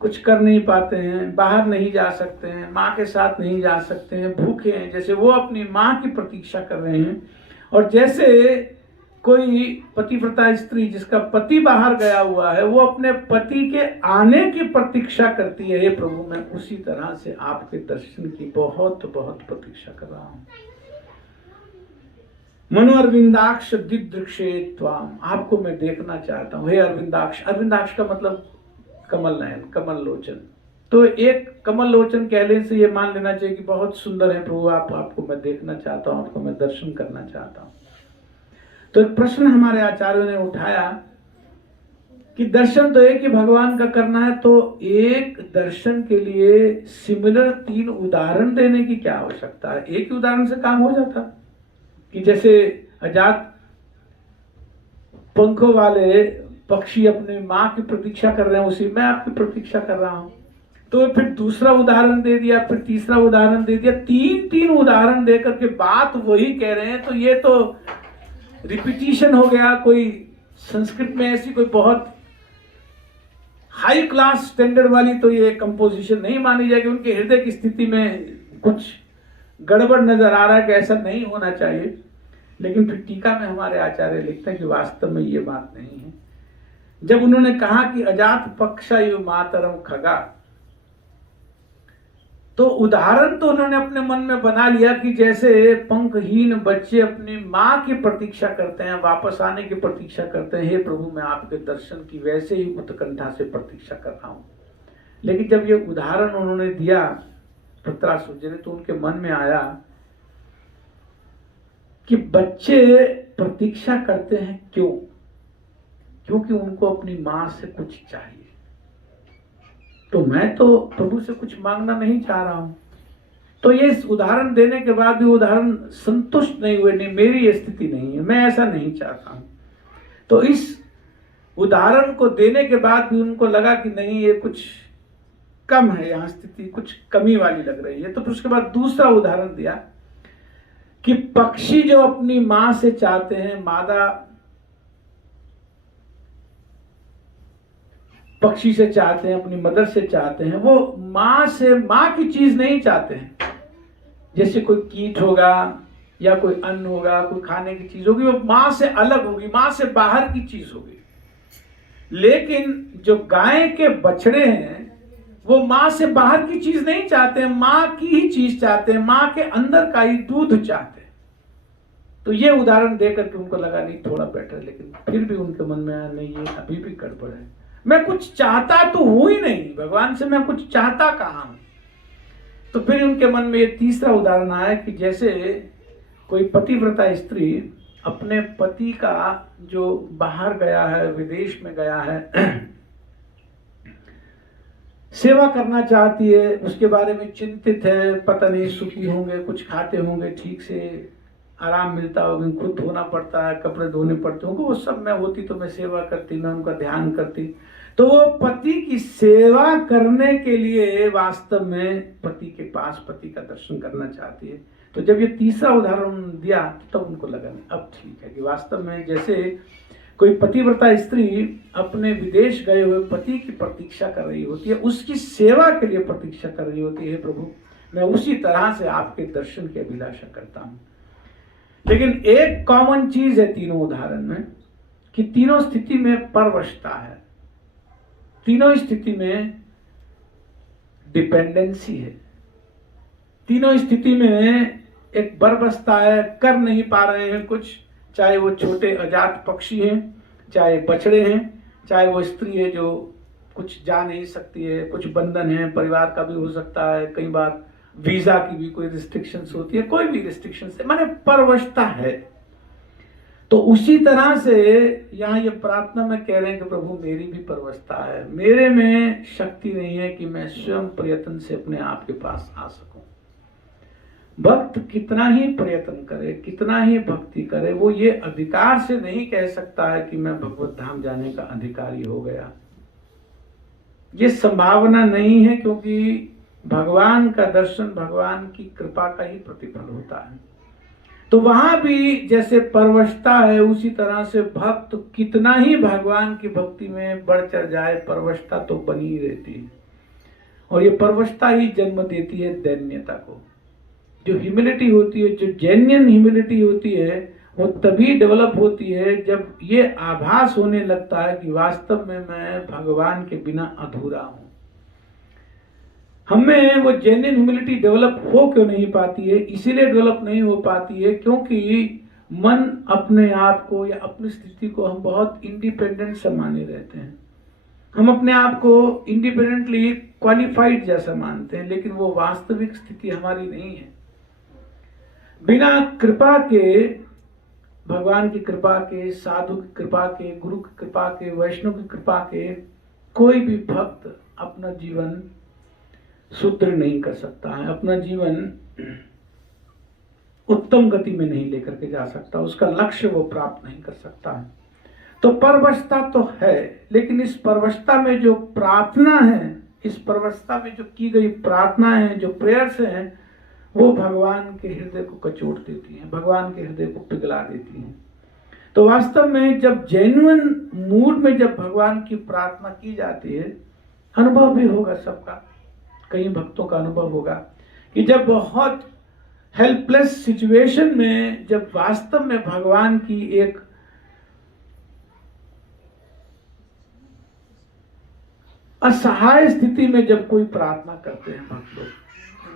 कुछ कर नहीं पाते हैं, बाहर नहीं जा सकते हैं, माँ के साथ नहीं जा सकते हैं, भूखे हैं, जैसे वो अपनी माँ की प्रतीक्षा कर रहे हैं। और जैसे कोई पतिव्रता स्त्री जिसका पति बाहर गया हुआ है, वो अपने पति के आने की प्रतीक्षा करती है, हे प्रभु मैं उसी तरह से आपके दर्शन की बहुत बहुत प्रतीक्षा कर रहा हूँ। मनो अरविंदाक्ष दिदृक्षे त्वाम, आपको मैं देखना चाहता हूँ, हे अरविंदाक्ष। अरविंदाक्ष का मतलब कमल नयन, कमल लोचन। तो एक कमल लोचन कहने से ये मान लेना चाहिए कि बहुत सुंदर है प्रभु, आपको मैं देखना चाहता हूँ, आपको मैं दर्शन करना चाहता हूँ। तो एक प्रश्न हमारे आचार्यों ने उठाया कि दर्शन तो एक ही भगवान का करना है, तो एक दर्शन के लिए सिमिलर 3 उदाहरण देने की क्या आवश्यकता है? एक ही उदाहरण से काम हो जाता कि जैसे अजात पंखों वाले पक्षी अपने माँ की प्रतीक्षा कर रहे हैं, उसी मैं आपकी प्रतीक्षा कर रहा हूं। तो फिर दूसरा उदाहरण दे दिया, फिर तीसरा उदाहरण दे दिया, 3 उदाहरण दे करके बात वही कह रहे हैं। तो ये तो रिपीटिशन हो गया। कोई संस्कृत में ऐसी कोई बहुत हाई क्लास स्टैंडर्ड वाली तो ये कंपोजिशन नहीं मानी जाएगी। उनके हृदय की स्थिति में कुछ गड़बड़ नजर आ रहा है कि ऐसा नहीं होना चाहिए। लेकिन फिर टीका में हमारे आचार्य लिखते हैं कि वास्तव में ये बात नहीं है। जब उन्होंने कहा कि अजात पक्षायु मातरम खगा, तो उदाहरण तो उन्होंने अपने मन में बना लिया कि जैसे पंखहीन बच्चे अपनी माँ की प्रतीक्षा करते हैं, वापस आने की प्रतीक्षा करते हैं, हे प्रभु मैं आपके दर्शन की वैसे ही उत्कंठा से प्रतीक्षा कर रहा हूं। लेकिन जब ये उदाहरण उन्होंने दिया वृत्रासुर ने, तो उनके मन में आया कि बच्चे प्रतीक्षा करते हैं क्यों? क्योंकि उनको अपनी माँ से कुछ चाहिए। तो मैं तो प्रभु से कुछ मांगना नहीं चाह रहा हूं। तो ये उदाहरण देने के बाद भी उदाहरण संतुष्ट नहीं हुए, नहीं मेरी ये स्थिति नहीं है, मैं ऐसा नहीं चाहता हूं। तो इस उदाहरण को देने के बाद भी उनको लगा कि नहीं ये कुछ कम है, यहां स्थिति कुछ कमी वाली लग रही है। तो फिर उसके बाद दूसरा उदाहरण दिया कि पक्षी जो अपनी मां से चाहते हैं, मादा पक्षी से चाहते हैं, अपनी मदर से चाहते हैं, वो मां से मां की चीज नहीं चाहते हैं। जैसे कोई कीट होगा या कोई अन्न होगा, कोई खाने की चीज होगी, वो मां से अलग होगी, मां से बाहर की चीज होगी। लेकिन जो गाय के बछड़े हैं वो मां से बाहर की चीज नहीं चाहते हैं, मां की ही चीज चाहते हैं, मां के अंदर का ही दूध चाहते हैं। तो ये उदाहरण देकर के उनको लगा नहीं थोड़ा बेटर, लेकिन फिर भी उनके मन में आया नहीं ये अभी भी गड़बड़ है, मैं कुछ चाहता तो हूं ही नहीं, भगवान से मैं कुछ चाहता कहां हूं। तो फिर उनके मन में ये तीसरा उदाहरण आया कि जैसे कोई पतिव्रता स्त्री अपने पति का जो बाहर गया है, विदेश में गया है, सेवा करना चाहती है, उसके बारे में चिंतित है, पता नहीं सुखी होंगे, कुछ खाते होंगे, ठीक से आराम मिलता होगा, खुद धोना पड़ता है, कपड़े धोने पड़ते होंगे, वो सब मैं होती तो मैं सेवा करती, मैं उनका ध्यान करती। तो वो पति की सेवा करने के लिए वास्तव में पति के पास पति का दर्शन करना चाहती है। तो जब ये तीसरा उदाहरण दिया तो तब उनको लगा अब ठीक है कि वास्तव में जैसे कोई पतिव्रता स्त्री अपने विदेश गए हुए पति की प्रतीक्षा कर रही होती है, उसकी सेवा के लिए प्रतीक्षा कर रही होती है, प्रभु मैं उसी तरह से आपके दर्शन की अभिलाषा करता हूं। लेकिन एक कॉमन चीज है तीनों उदाहरण में कि तीनों स्थिति में परवशता है, तीनों स्थिति में डिपेंडेंसी है, तीनों स्थिति में एक बरबसता है, कर नहीं पा रहे हैं कुछ, चाहे वो छोटे अजात पक्षी हैं, चाहे बछड़े हैं, चाहे वो स्त्री है जो कुछ जा नहीं सकती है, कुछ बंधन है, परिवार का भी हो सकता है, कई बार वीजा की भी कोई रिस्ट्रिक्शंस होती है, कोई भी रिस्ट्रिक्शंस है, माने परवशता है। तो उसी तरह से यहाँ ये प्रार्थना में कह रहे हैं कि प्रभु मेरी भी परवशता है, मेरे में शक्ति नहीं है कि मैं स्वयं प्रयत्न से अपने आप के पास आ सकूं। भक्त कितना ही प्रयत्न करे, कितना ही भक्ति करे, वो ये अधिकार से नहीं कह सकता है कि मैं भगवत धाम जाने का अधिकारी हो गया। ये संभावना नहीं है, क्योंकि भगवान का दर्शन भगवान की कृपा का ही प्रतिफल होता है। तो वहां भी जैसे परवशता है, उसी तरह से भक्त कितना ही भगवान की भक्ति में बढ़ चढ़ जाए, परवशता तो बनी रहती है। और ये परवशता ही जन्म देती है दैन्यता को। जो ह्यूमिलिटी होती है, जो जेन्युइन ह्यूमिलिटी होती है, वो तभी डेवलप होती है जब ये आभास होने लगता है कि वास्तव में मैं भगवान के बिना अधूरा हूं। हमें वो जेन्युइन ह्यूमिलिटी डेवलप हो क्यों नहीं पाती है? इसीलिए डेवलप नहीं हो पाती है क्योंकि मन अपने आप को या अपनी स्थिति को हम बहुत इंडिपेंडेंट से माने रहते हैं। हम अपने आप को इंडिपेंडेंटली क्वालिफाइड जैसा मानते हैं, लेकिन वो वास्तविक स्थिति हमारी नहीं है। बिना कृपा के, भगवान की कृपा के, साधु की कृपा के, गुरु की कृपा के, वैष्णव की कृपा के, कोई भी भक्त अपना जीवन सुदृढ़ नहीं कर सकता है, अपना जीवन उत्तम गति में नहीं लेकर के जा सकता, उसका लक्ष्य वो प्राप्त नहीं कर सकता है। तो परवशता तो है, लेकिन इस परवशता में जो प्रार्थना है, इस परवशता में जो की गई प्रार्थना है, जो प्रेयर्स हैं, वो भगवान के हृदय को कचोट देती हैं, भगवान के हृदय को पिघला देती हैं। तो वास्तव में जब जेन्युइन मूड में जब भगवान की प्रार्थना की जाती है, अनुभव भी होगा सबका, कई भक्तों का अनुभव होगा कि जब बहुत हेल्पलेस सिचुएशन में, जब वास्तव में भगवान की एक असहाय स्थिति में जब कोई प्रार्थना करते हैं भक्त लोग,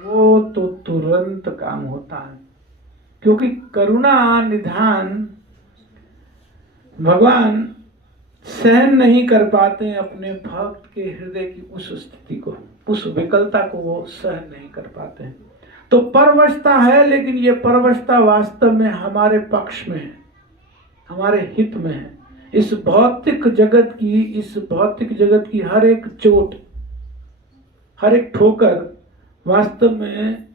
वो तो तुरंत काम होता है, क्योंकि करुणा निधान भगवान सहन नहीं कर पाते हैं अपने भक्त के हृदय की उस स्थिति को, उस विकलता को वो सहन नहीं कर पाते हैं। तो परवशता है, लेकिन ये परवशता वास्तव में हमारे पक्ष में है, हमारे हित में है। इस भौतिक जगत की हर एक चोट, हर एक ठोकर वास्तव में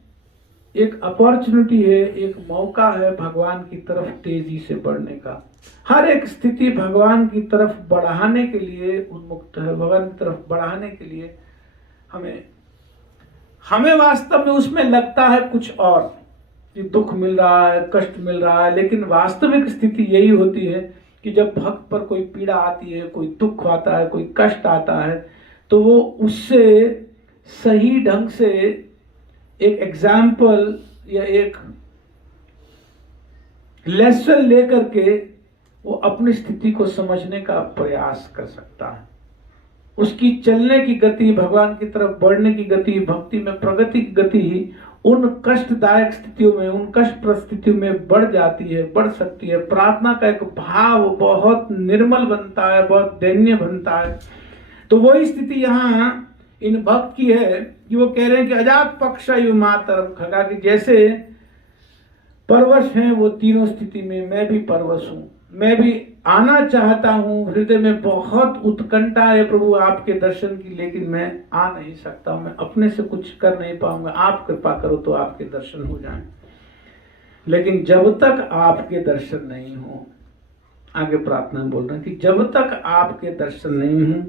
एक अपॉर्चुनिटी है, एक मौका है भगवान की तरफ तेजी से बढ़ने का। हर एक स्थिति भगवान की तरफ बढ़ाने के लिए उन्मुक्त है, भगवान की तरफ बढ़ाने के लिए हमें वास्तव में उसमें लगता है कुछ और, कि दुख मिल रहा है, कष्ट मिल रहा है, लेकिन वास्तविक स्थिति यही होती है कि जब भक्त पर कोई पीड़ा आती है, कोई दुख आता है, कोई कष्ट आता है, तो वो उससे सही ढंग से एक एग्जाम्पल या एक लेसन लेकर के वो अपनी स्थिति को समझने का प्रयास कर सकता है। उसकी चलने की गति, भगवान की तरफ बढ़ने की गति, भक्ति में प्रगति की गति उन कष्टदायक स्थितियों में, उन कष्ट परिस्थितियों में बढ़ जाती है, बढ़ सकती है। प्रार्थना का एक भाव बहुत निर्मल बनता है, बहुत दैन्य बनता है। तो वही स्थिति यहाँ इन भक्त की है कि वो कह रहे हैं कि अजात पक्ष यु मातरम खगा, कि जैसे परवश हैं वो तीनों स्थिति में, मैं भी परवश हूं, मैं भी आना चाहता हूं, हृदय में बहुत उत्कंठा है प्रभु आपके दर्शन की, लेकिन मैं आ नहीं सकता, मैं अपने से कुछ कर नहीं पाऊंगा, आप कृपा करो तो आपके दर्शन हो जाएं। लेकिन जब तक आपके दर्शन नहीं हो, आगे प्रार्थना में बोल रहे हैं कि जब तक आपके दर्शन नहीं हो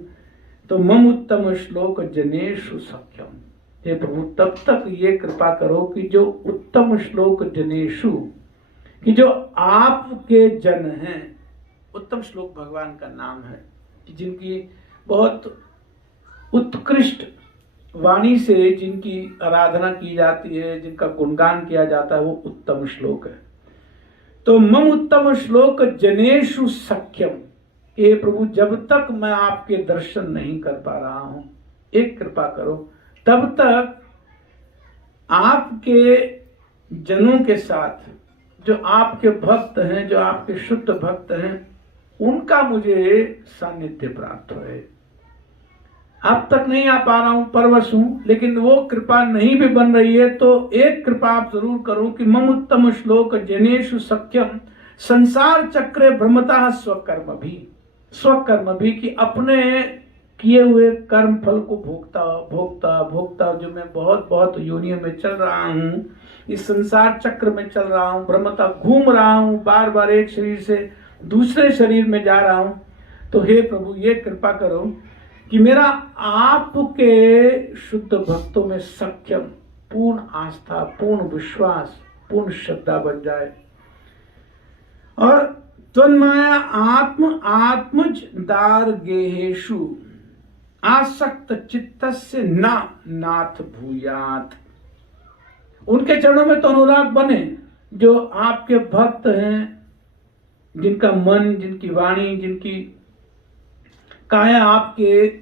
तो मम उत्तम श्लोक जनेषु सख्यम, हे प्रभु तब तक ये कृपा करो कि जो उत्तम श्लोक जनेषु, कि जो आपके जन हैं, उत्तम श्लोक भगवान का नाम है, कि जिनकी बहुत उत्कृष्ट वाणी से जिनकी आराधना की जाती है, जिनका गुणगान किया जाता है, वो उत्तम श्लोक है। तो मम उत्तम श्लोक जनेषु सख्यम, हे प्रभु जब तक मैं आपके दर्शन नहीं कर पा रहा हूं, एक कृपा करो, तब तक आपके जनों के साथ, जो आपके भक्त हैं, जो आपके शुद्ध भक्त हैं, उनका मुझे सानिध्य प्राप्त होए। अब तक नहीं आ पा रहा हूं, परवश हूं, लेकिन वो कृपा नहीं भी बन रही है, तो एक कृपा आप जरूर करो कि मम उत्तम श्लोक जनेषु सख्यम संसार चक्रे भ्रमता स्वकर्म भी, कि अपने किए हुए कर्म फल को भोगता जो मैं बहुत योनियों में चल रहा हूँ, इस संसार चक्र में चल रहा हूँ, भ्रमता घूम रहा हूँ, बार बार एक शरीर से दूसरे शरीर में जा रहा हूँ। तो हे प्रभु ये कृपा करो कि मेरा आपके शुद्ध भक्तों में सख्यम, पूर्ण आस्था, पूर्ण विश्वास, पूर्ण श्रद्धा बन जाए, और त्वन्माया आत्मज दार गेहेशु आसक्त चित्तस्य न नाथ भूयात। उनके चरणों में तो अनुराग बने, जो आपके भक्त हैं, जिनका मन, जिनकी वाणी, जिनकी काया आपके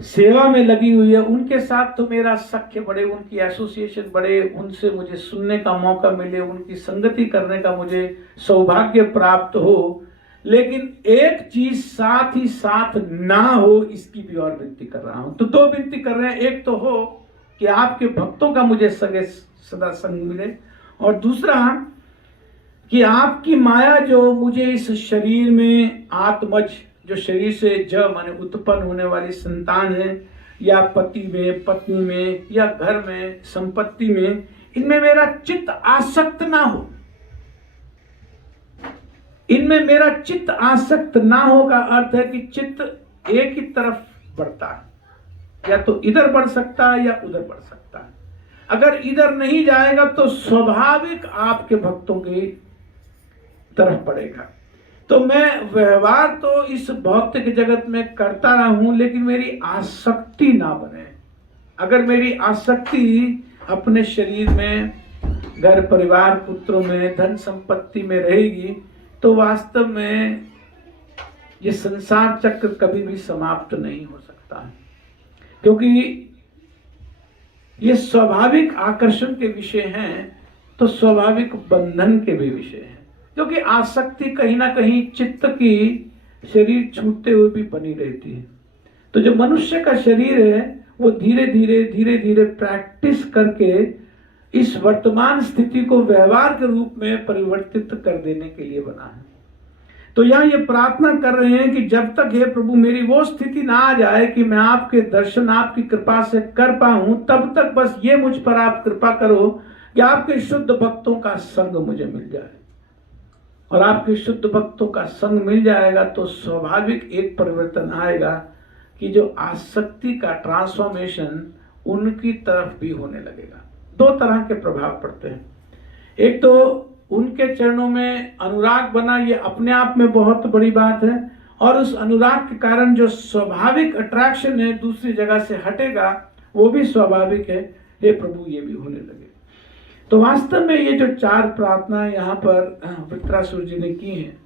सेवा में लगी हुई है, उनके साथ तो मेरा सख्य बढ़े, उनकी एसोसिएशन बढ़े, उनसे मुझे सुनने का मौका मिले, उनकी संगति करने का मुझे सौभाग्य प्राप्त हो। लेकिन एक चीज साथ ही साथ ना हो इसकी भी और विनती कर रहा हूं। तो दो विनती कर रहे हैं, एक तो हो कि आपके भक्तों का मुझे सदा संग मिले, और दूसरा कि आपकी माया जो मुझे इस शरीर में आत्मज, जो शरीर से माने उत्पन्न होने वाली संतान है, या पति में, पत्नी में, या घर में, संपत्ति में, इनमें मेरा चित्त आसक्त ना हो। इनमें मेरा चित्त आसक्त ना हो का अर्थ है कि चित्त एक ही तरफ बढ़ता है, या तो इधर बढ़ सकता है या उधर बढ़ सकता है। अगर इधर नहीं जाएगा तो स्वाभाविक आपके भक्तों की तरफ बढ़ेगा। तो मैं व्यवहार तो इस भौतिक जगत में करता रहा हूं, लेकिन मेरी आसक्ति ना बने। अगर मेरी आसक्ति अपने शरीर में, घर परिवार, पुत्रों में, धन संपत्ति में रहेगी, तो वास्तव में ये संसार चक्र कभी भी समाप्त नहीं हो सकता है, क्योंकि ये स्वाभाविक आकर्षण के विषय हैं तो स्वाभाविक बंधन के भी विषय हैं, क्योंकि आसक्ति कहीं ना कहीं चित्त की शरीर छूटते हुए भी बनी रहती है। तो जो मनुष्य का शरीर है वो धीरे धीरे प्रैक्टिस करके इस वर्तमान स्थिति को व्यवहार के रूप में परिवर्तित कर देने के लिए बना है। तो यहाँ ये प्रार्थना कर रहे हैं कि जब तक हे प्रभु मेरी वो स्थिति ना आ जाए कि मैं आपके दर्शन आपकी कृपा से कर पाऊं, तब तक बस ये मुझ पर आप कृपा करो कि आपके शुद्ध भक्तों का संग मुझे मिल जाए। और आपके शुद्ध भक्तों का संग मिल जाएगा तो स्वाभाविक एक परिवर्तन आएगा कि जो आसक्ति का ट्रांसफॉर्मेशन उनकी तरफ भी होने लगेगा। दो तरह के प्रभाव पड़ते हैं। एक तो उनके चरणों में अनुराग बना, ये अपने आप में बहुत बड़ी बात है, और उस अनुराग के कारण जो स्वाभाविक अट्रैक्शन है दूसरी जगह से हटेगा, वो भी स्वाभाविक है। हे प्रभु ये भी होने लगे। तो वास्तव में ये जो चार प्रार्थनाएं यहाँ पर वृत्रासुर जी ने की हैं,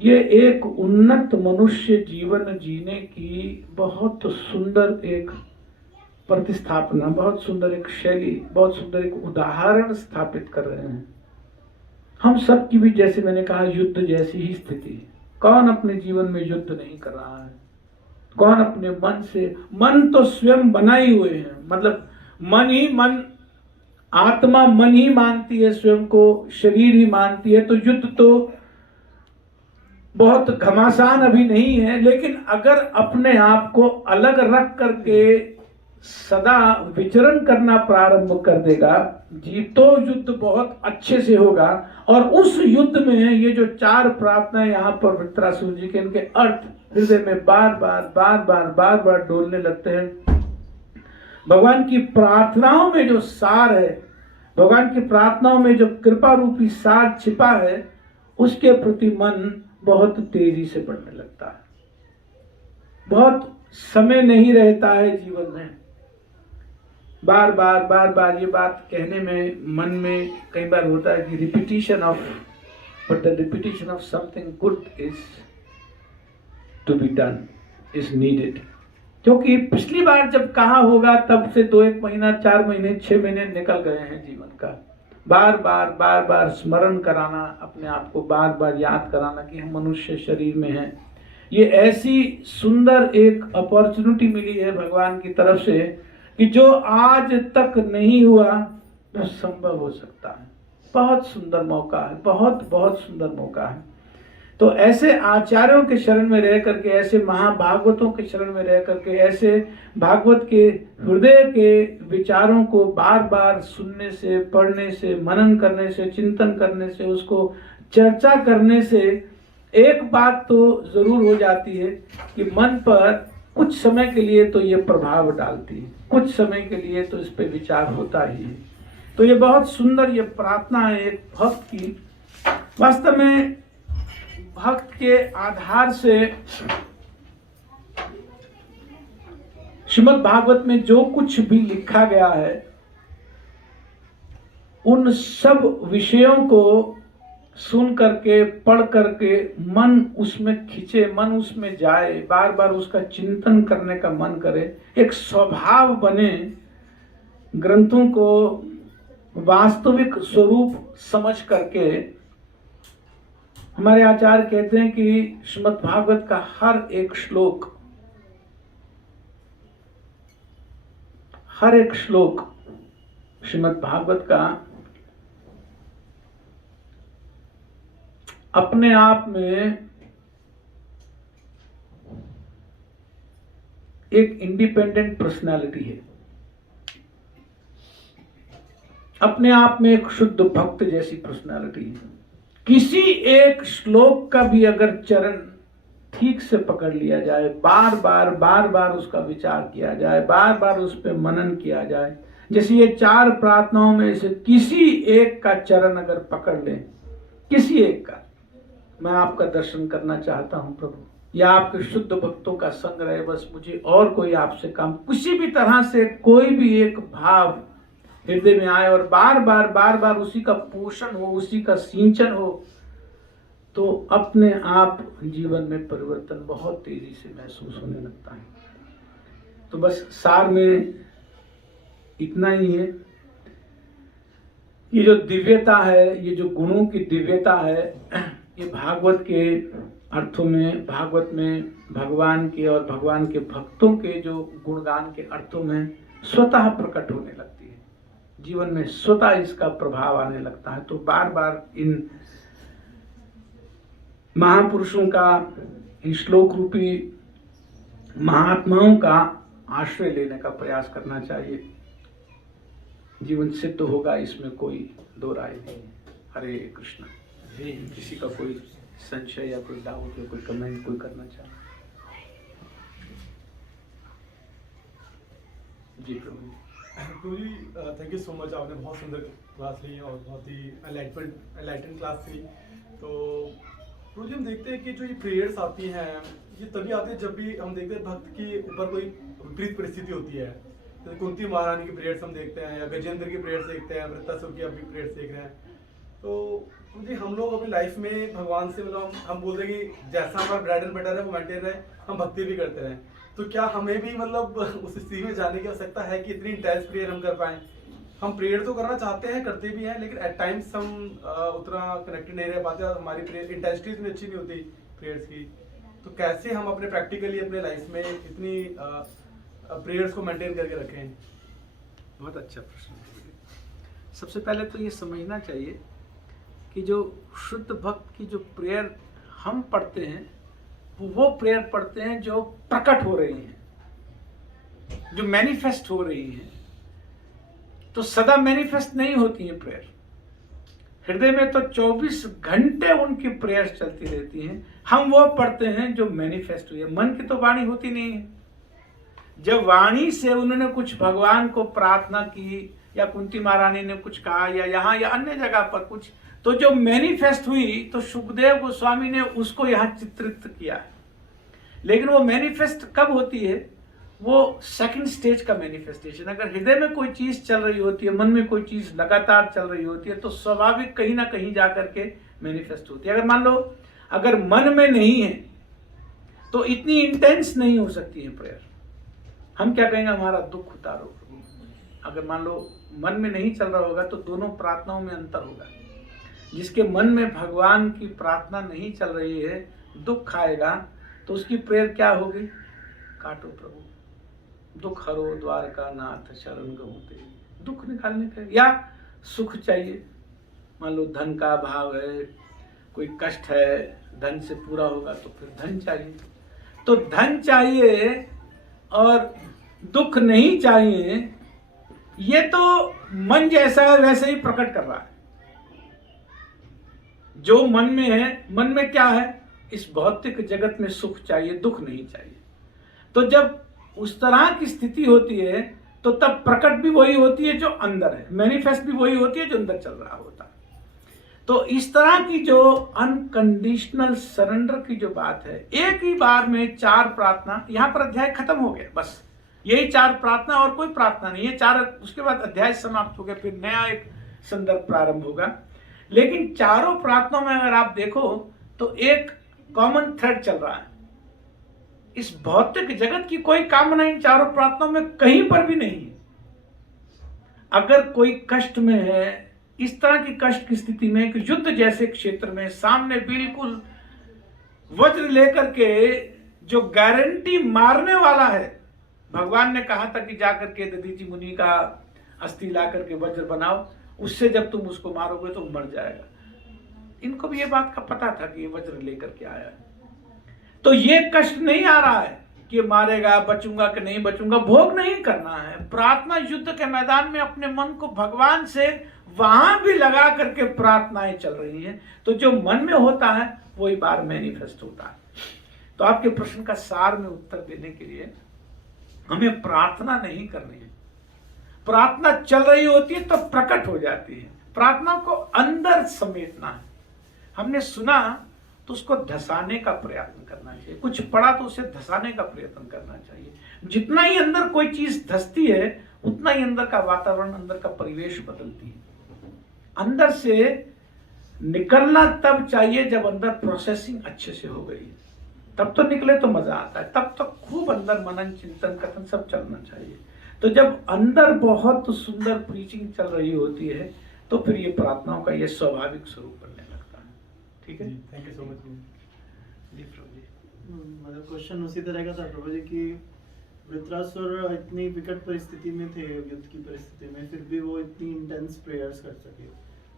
ये एक उन्नत मनुष्य जीवन जीने की बहुत सुंदर एक प्रतिस्थापना, बहुत सुंदर एक शैली, बहुत सुंदर एक उदाहरण स्थापित कर रहे हैं। हम सब की भी, जैसे मैंने कहा, युद्ध जैसी ही स्थिति है। कौन अपने जीवन में युद्ध नहीं कर रहा है? कौन अपने मन से, मन तो स्वयं बनाए हुए हैं, मतलब मन ही मन, आत्मा मन ही मानती है स्वयं को, शरीर ही मानती है। तो युद्ध तो बहुत घमासान अभी नहीं है, लेकिन अगर अपने आप को अलग रख करके सदा विचरण करना प्रारंभ कर देगा जी, तो युद्ध बहुत अच्छे से होगा। और उस युद्ध में ये जो चार प्रार्थनाएं यहाँ पर वृत्रासुर जी के, इनके अर्थ हृदय में बार बार डोलने लगते हैं। भगवान की प्रार्थनाओं में जो सार है, भगवान की प्रार्थनाओं में जो कृपा रूपी सार छिपा है, उसके प्रति मन बहुत तेजी से बढ़ने लगता है। बहुत समय नहीं रहता है जीवन में। बार बार ये बात कहने में मन में कई बार होता है कि repetition of, but the repetition of something good is to be done, is needed. क्योंकि पिछली बार जब कहा होगा तब से 2-1 महीना, 4 महीने, 6 महीने निकल गए हैं जीवन का। बार बार स्मरण कराना, अपने आप को बार बार याद कराना कि हम मनुष्य शरीर में हैं। ये ऐसी सुंदर एक अपॉर्चुनिटी मिली है भगवान की तरफ से कि जो आज तक नहीं हुआ वो संभव हो सकता है। बहुत सुंदर मौका है, बहुत सुंदर मौका है। तो ऐसे आचार्यों के शरण में रह करके, ऐसे महाभागवतों के शरण में रह करके, ऐसे भागवत के हृदय के विचारों को बार बार सुनने से, पढ़ने से, मनन करने से, चिंतन करने से, उसको चर्चा करने से एक बात तो जरूर हो जाती है कि मन पर कुछ समय के लिए तो ये प्रभाव डालती है, कुछ समय के लिए तो इस पे विचार होता ही है। तो ये बहुत सुंदर ये प्रार्थना है एक भक्त की। वास्तव में भक्त के आधार से श्रीमद् भागवत में जो कुछ भी लिखा गया है, उन सब विषयों को सुन करके, पढ़ करके मन उसमें खिंचे, मन उसमें जाए, बार बार उसका चिंतन करने का मन करे, एक स्वभाव बने, ग्रंथों को वास्तविक स्वरूप समझ करके हमारे आचार्य कहते हैं कि श्रीमद् भागवत का हर एक श्लोक श्रीमद् भागवत का अपने आप में एक इंडिपेंडेंट पर्सनालिटी है, अपने आप में एक शुद्ध भक्त जैसी पर्सनालिटी है। किसी एक श्लोक का भी अगर चरण ठीक से पकड़ लिया जाए, बार बार उसका विचार किया जाए, बार बार उस पर मनन किया जाए, जैसे ये 4 प्रार्थनाओं में से किसी एक का चरण अगर पकड़ लें, किसी एक का, मैं आपका दर्शन करना चाहता हूं प्रभु, या आपके शुद्ध भक्तों का संग रहे, बस मुझे और कोई आपसे काम, किसी भी तरह से कोई भी एक भाव हृदय में आए और बार बार उसी का पोषण हो, उसी का सिंचन हो, तो अपने आप जीवन में परिवर्तन बहुत तेजी से महसूस होने लगता है। तो बस सार में इतना ही है, ये जो दिव्यता है, ये जो गुणों की दिव्यता है, ये भागवत के अर्थों में, भागवत में भगवान के और भगवान के भक्तों के जो गुणगान के अर्थों में स्वतः प्रकट होने लगती है, जीवन में स्वतः इसका प्रभाव आने लगता है। तो बार बार इन महापुरुषों का, इन श्लोक रूपी महात्माओं का आश्रय लेने का प्रयास करना चाहिए, जीवन सिद्ध होगा, इसमें कोई दो राय नहीं है। हरे कृष्ण। किसी का कोई संशय या कोई डाउट या कोई कमेंट कोई करना चाहे? जी प्रभु जी, थैंक यू सो मच। आपने बहुत सुंदर क्लास ली और बहुत ही एनलाइटेंड क्लास थी। तो प्रभु जी, हम देखते हैं कि जो ये प्रेयर्स आती हैं, ये तभी आती है जब भी हम देखते हैं भक्त के ऊपर कोई विपरीत परिस्थिति होती है। जैसे कुंती महारानी की प्रेयर्स हम देखते हैं, या गजेंद्र की प्रेयर्स देखते हैं, वृत्तासुर की अभी प्रेयर्स देख रहे हैं। तो जी, हम लोग अपनी लाइफ में भगवान से, मतलब हम बोलते हैं कि जैसा हमारा ब्रेड एंड बटर है वो मेंटेन रहे, हम भक्ति भी करते रहें। तो क्या हमें भी मतलब उस स्थिति में जाने की आवश्यकता है कि इतनी इंटेंस प्रेयर हम कर पाएं? हम प्रेयर तो करना चाहते हैं, करते भी हैं, लेकिन एट टाइम्स हम उतना कनेक्टेड नहीं रह पाते और हमारी प्रेयर इंटेंसिटी इतनी अच्छी नहीं होती प्रेयर्स की। तो कैसे हम अपने प्रैक्टिकली अपने लाइफ में इतनी प्रेयर्स को मेंटेन करके रखें? बहुत अच्छा प्रश्न है। सबसे पहले तो ये समझना चाहिए कि जो शुद्ध भक्त की जो प्रेयर हम पढ़ते हैं, वो प्रेयर पढ़ते हैं जो प्रकट हो रही हैं, जो मैनिफेस्ट हो रही हैं। तो सदा मैनिफेस्ट नहीं होती हैं प्रेयर। हृदय में तो 24 घंटे उनकी प्रेयर चलती रहती हैं। हम वो पढ़ते हैं जो मैनिफेस्ट हुई है। मन की तो वाणी होती नहीं है। जब वाणी से उन्होंने कुछ भगवान को प्रार्थना की, या कुंती महारानी ने कुछ कहा, या यहाँ या अन्य जगह पर कुछ, तो जो मैनिफेस्ट हुई, तो सुखदेव गोस्वामी ने उसको यहाँ चित्रित किया है। लेकिन वो मैनिफेस्ट कब होती है? वो सेकंड स्टेज का मैनिफेस्टेशन। अगर हृदय में कोई चीज चल रही होती है, मन में कोई चीज लगातार चल रही होती है, तो स्वाभाविक कहीं ना कहीं जाकर के मैनिफेस्ट होती है। अगर मान लो अगर मन में नहीं है, तो इतनी इंटेंस नहीं हो सकती है प्रेयर। हम क्या कहेंगे? हमारा दुख उतारो प्रभु। अगर मान लो मन में नहीं चल रहा होगा, तो दोनों प्रार्थनाओं में अंतर होगा। जिसके मन में भगवान की प्रार्थना नहीं चल रही है, दुख आएगा, तो उसकी प्रेयर क्या होगी? काटो प्रभु, दुख हरो द्वारका नाथ शरण गहूं तेरी। दुख निकालने का, या सुख चाहिए, मान लो धन का अभाव है, कोई कष्ट है, धन से पूरा होगा, तो फिर धन चाहिए। तो धन चाहिए और दुख नहीं चाहिए, ये तो मन जैसा है वैसे ही प्रकट कर रहा है। जो मन में है, मन में क्या है? इस भौतिक जगत में सुख चाहिए, दुख नहीं चाहिए। तो जब उस तरह की स्थिति होती है, तो तब प्रकट भी वही होती है जो अंदर है, मैनिफेस्ट भी वही होती है जो अंदर चल रहा होता है। तो इस तरह की जो अनकंडीशनल सरेंडर की जो बात है, एक ही बार में 4 प्रार्थना, यहां पर अध्याय खत्म हो गया, बस यही 4 प्रार्थना और कोई प्रार्थना नहीं है। 4, उसके बाद अध्याय समाप्त हो गया, फिर नया एक संदर्भ प्रारंभ होगा। लेकिन चारों प्रार्थनाओं में अगर आप देखो, तो एक कॉमन थ्रेड चल रहा है। इस भौतिक जगत की कोई कामना इन चारों प्रार्थनाओं में कहीं पर भी नहीं है। अगर कोई कष्ट में है, इस तरह की कष्ट की स्थिति में कि युद्ध जैसे क्षेत्र में सामने बिल्कुल वज्र लेकर के जो गारंटी मारने वाला है, भगवान ने कहा था कि जाकर के दधीचि मुनि का अस्थि ला करके वज्र बनाओ, उससे जब तुम उसको मारोगे तो मर जाएगा। इनको भी ये बात का पता था कि ये वज्र लेकर के आया है। तो ये कष्ट नहीं आ रहा है कि मारेगा, बचूंगा कि नहीं बचूंगा, भोग नहीं करना है। प्रार्थना युद्ध के मैदान में अपने मन को भगवान से वहां भी लगा करके प्रार्थनाएं चल रही हैं। तो जो मन में होता है वही बार मैनिफेस्ट होता है। तो आपके प्रश्न का सार में उत्तर देने के लिए हमें प्रार्थना नहीं करनी है। प्रार्थना चल रही होती है तो प्रकट हो जाती है। प्रार्थना को अंदर समेटना है। हमने सुना तो उसको धसाने का प्रयत्न करना चाहिए, कुछ पढ़ा तो उसे धसाने का प्रयत्न करना चाहिए। जितना ही अंदर कोई चीज धसती है उतना ही अंदर का वातावरण, अंदर का परिवेश बदलती है। अंदर से निकलना तब चाहिए जब अंदर प्रोसेसिंग अच्छे से हो गई है, तब तो निकले तो मजा आता है। तब तो खूब अंदर मनन, चिंतन, कथन सब चलना चाहिए। तो जब अंदर बहुत सुंदर प्रीचिंग चल रही होती है तो फिर ये प्रार्थनाओं का ये स्वाभाविक स्वरूप बनने लगता है। ठीक है, थैंक यू सो मच। जी प्रभु जी। मतलब क्वेश्चन उसी तरह का था प्रभु जी कि वृत्रासुर इतनी विकट परिस्थिति में थे, युद्ध की परिस्थिति में, फिर भी वो इतनी इंटेंस प्रेयर्स कर सके।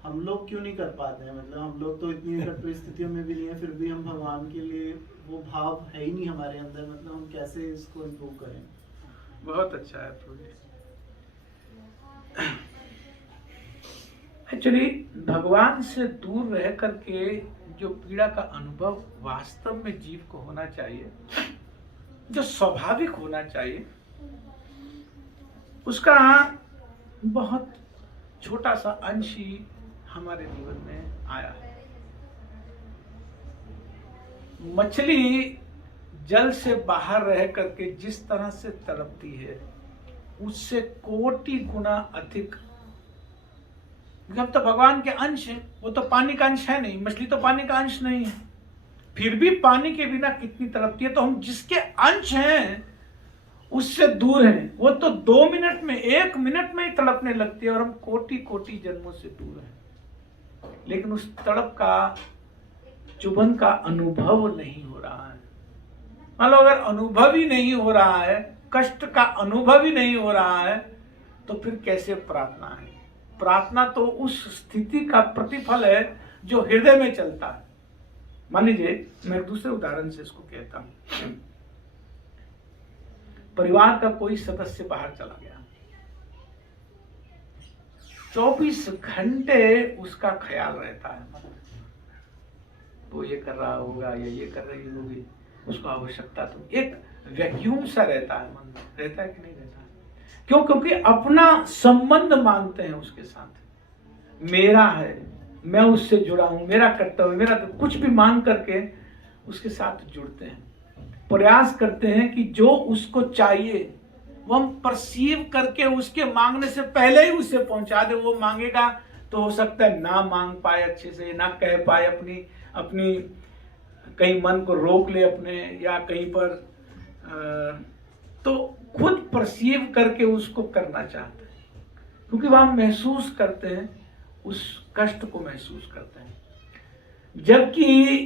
हम लोग क्यों नहीं कर पाते हैं? मतलब हम लोग तो इतनी विकट परिस्थितियों में भी नहीं है, फिर भी हम भगवान के लिए वो भाव है ही नहीं हमारे अंदर। मतलब हम कैसे इसको इम्प्रूव करें? बहुत अच्छा है प्रभु जी। एक्चुअली भगवान से दूर रह करके जो पीड़ा का अनुभव वास्तव में जीव को होना चाहिए, जो स्वाभाविक होना चाहिए, उसका बहुत छोटा सा अंश ही हमारे जीवन में आया है। मछली जल से बाहर रह करके जिस तरह से तड़पती है उससे कोटि गुना अधिक, जब तो भगवान के अंश है, वो तो पानी का अंश है नहीं, मछली तो पानी का अंश नहीं है, फिर भी पानी के बिना कितनी तड़पती है। तो हम जिसके अंश हैं उससे दूर हैं। वो तो 2 मिनट में, 1 मिनट में ही तड़पने लगती है और हम कोटि कोटि जन्मों से दूर हैं। लेकिन उस तड़प का, चुभन का अनुभव नहीं हो रहा है। मान लो अगर अनुभव ही नहीं हो रहा है, कष्ट का अनुभव ही नहीं हो रहा है, तो फिर कैसे प्रार्थना है? प्रार्थना तो उस स्थिति का प्रतिफल है जो हृदय में चलता है। मान लीजिए मैं एक दूसरे उदाहरण से इसको कहता हूं। परिवार का कोई सदस्य बाहर चला गया, 24 घंटे उसका ख्याल रहता है, वो ये कर रहा होगा या ये कर रही होगी, उसको आवश्यकता तो एक वैक्यूम सा रहता है, मन रहता है कि नहीं रहता है? क्यों? क्योंकि अपना संबंध मानते हैं उसके साथ, मेरा है, मैं उससे जुड़ा हूं, मेरा कर्तव्य, मेरा तो कुछ भी मान करके उसके साथ जुड़ते हैं। प्रयास करते हैं कि जो उसको चाहिए वो हम परसीव करके उसके मांगने से पहले ही उसे पहुंचा दे। वो मांगेगा तो हो सकता है ना मांग पाए अच्छे से, ना कह पाए, अपनी कहीं मन को रोक ले अपने, या कहीं पर तो खुद परसीव करके उसको करना चाहते हैं, क्योंकि वह महसूस करते हैं, उस कष्ट को महसूस करते हैं। जबकि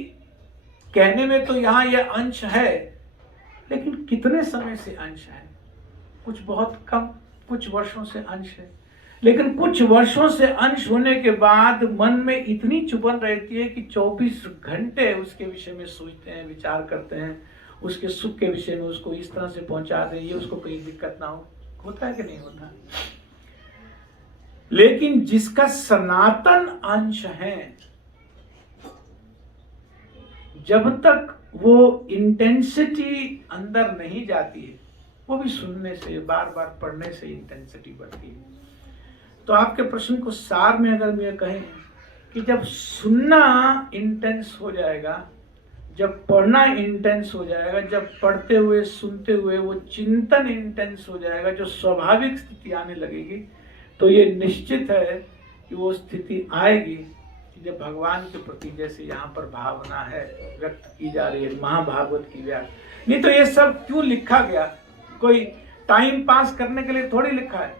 कहने में तो यहाँ यह अंश है, लेकिन कितने समय से अंश है? कुछ बहुत कम, कुछ वर्षों से अंश है। लेकिन कुछ वर्षों से अंश होने के बाद मन में इतनी चुभन रहती है कि 24 घंटे उसके विषय में सोचते हैं, विचार करते हैं, उसके सुख के विषय में उसको इस तरह से पहुंचा दें, ये उसको कहीं दिक्कत ना हो। होता है कि नहीं होता? लेकिन जिसका सनातन अंश है, जब तक वो इंटेंसिटी अंदर नहीं जाती है, वो भी सुनने से, बार बार पढ़ने से इंटेंसिटी बढ़ती है। तो आपके प्रश्न को सार में अगर मैं कहें कि जब सुनना इंटेंस हो जाएगा, जब पढ़ना इंटेंस हो जाएगा, जब पढ़ते हुए सुनते हुए वो चिंतन इंटेंस हो जाएगा, जो स्वाभाविक स्थिति आने लगेगी, तो ये निश्चित है कि वो स्थिति आएगी कि जब भगवान के प्रति जैसे यहाँ पर भावना है व्यक्त की जा रही है, महाभागवत की व्याख्या। नहीं तो ये सब क्यों लिखा गया? कोई टाइम पास करने के लिए थोड़ी लिखा है।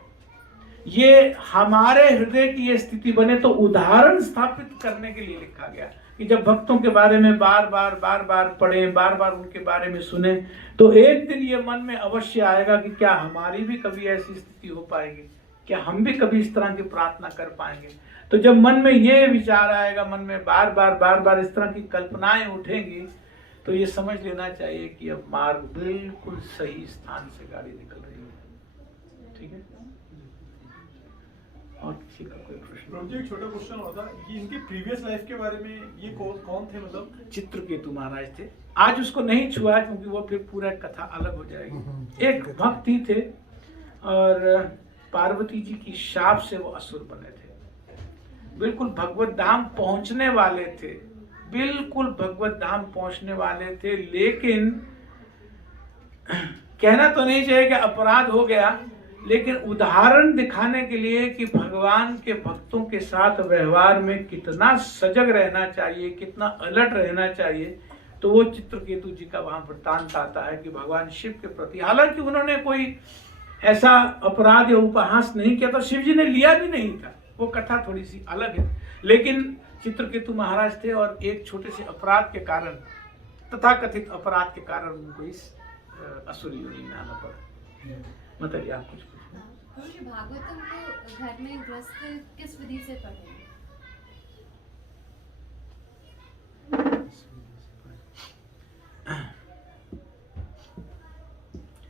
ये हमारे हृदय की ये स्थिति बने। तो उदाहरण स्थापित करने के लिए लिखा गया कि जब भक्तों के बारे में बार बार पढ़ें, बार बार उनके बारे में सुने, तो एक दिन ये मन में अवश्य आएगा कि क्या हमारी भी कभी ऐसी स्थिति हो पाएगी, क्या हम भी कभी इस तरह की प्रार्थना कर पाएंगे। तो जब मन में ये विचार आएगा, मन में बार बार इस तरह की कल्पनाएं उठेंगी, तो ये समझ लेना चाहिए कि अब मार्ग बिल्कुल सही स्थान से गाड़ी निकल रही है। ठीक है, और किसी का कोई प्रश्न? प्रभु जी एक छोटा क्वेश्चन होता कि इनके प्रीवियस लाइफ के बारे में ये कौन थे, मतलब चित्रकेतु महाराज थे। आज उसको नहीं छुआ क्योंकि वो फिर पूरा कथा अलग हो जाएगी। एक भक्त ही थे और पार्वती जी की शाप से वो असुर बने थे। बिल्कुल भगवत धाम पहुंचने वाले थे, बिल्कुल भगवत धाम पहुंचने वाले थे, लेकिन कहना तो नहीं चाहिए कि अपराध हो गया, लेकिन उदाहरण दिखाने के लिए कि भगवान के भक्तों के साथ व्यवहार में कितना सजग रहना चाहिए, कितना अलर्ट रहना चाहिए, तो वो चित्रकेतु जी का वहां वृत्तांत आता है कि भगवान शिव के प्रति, हालांकि उन्होंने कोई ऐसा अपराध या उपहास नहीं किया, तो शिव जी ने लिया भी नहीं था, वो कथा थोड़ी सी अलग है। लेकिन चित्रकेतु महाराज थे और एक छोटे से अपराध के कारण, तथाकथित अपराध के कारण उनको इस असुर योनि में आना पड़ा। मतलब आप कुछ भागवतम को घर में ग्रस्त किस विधि से पढ़ें?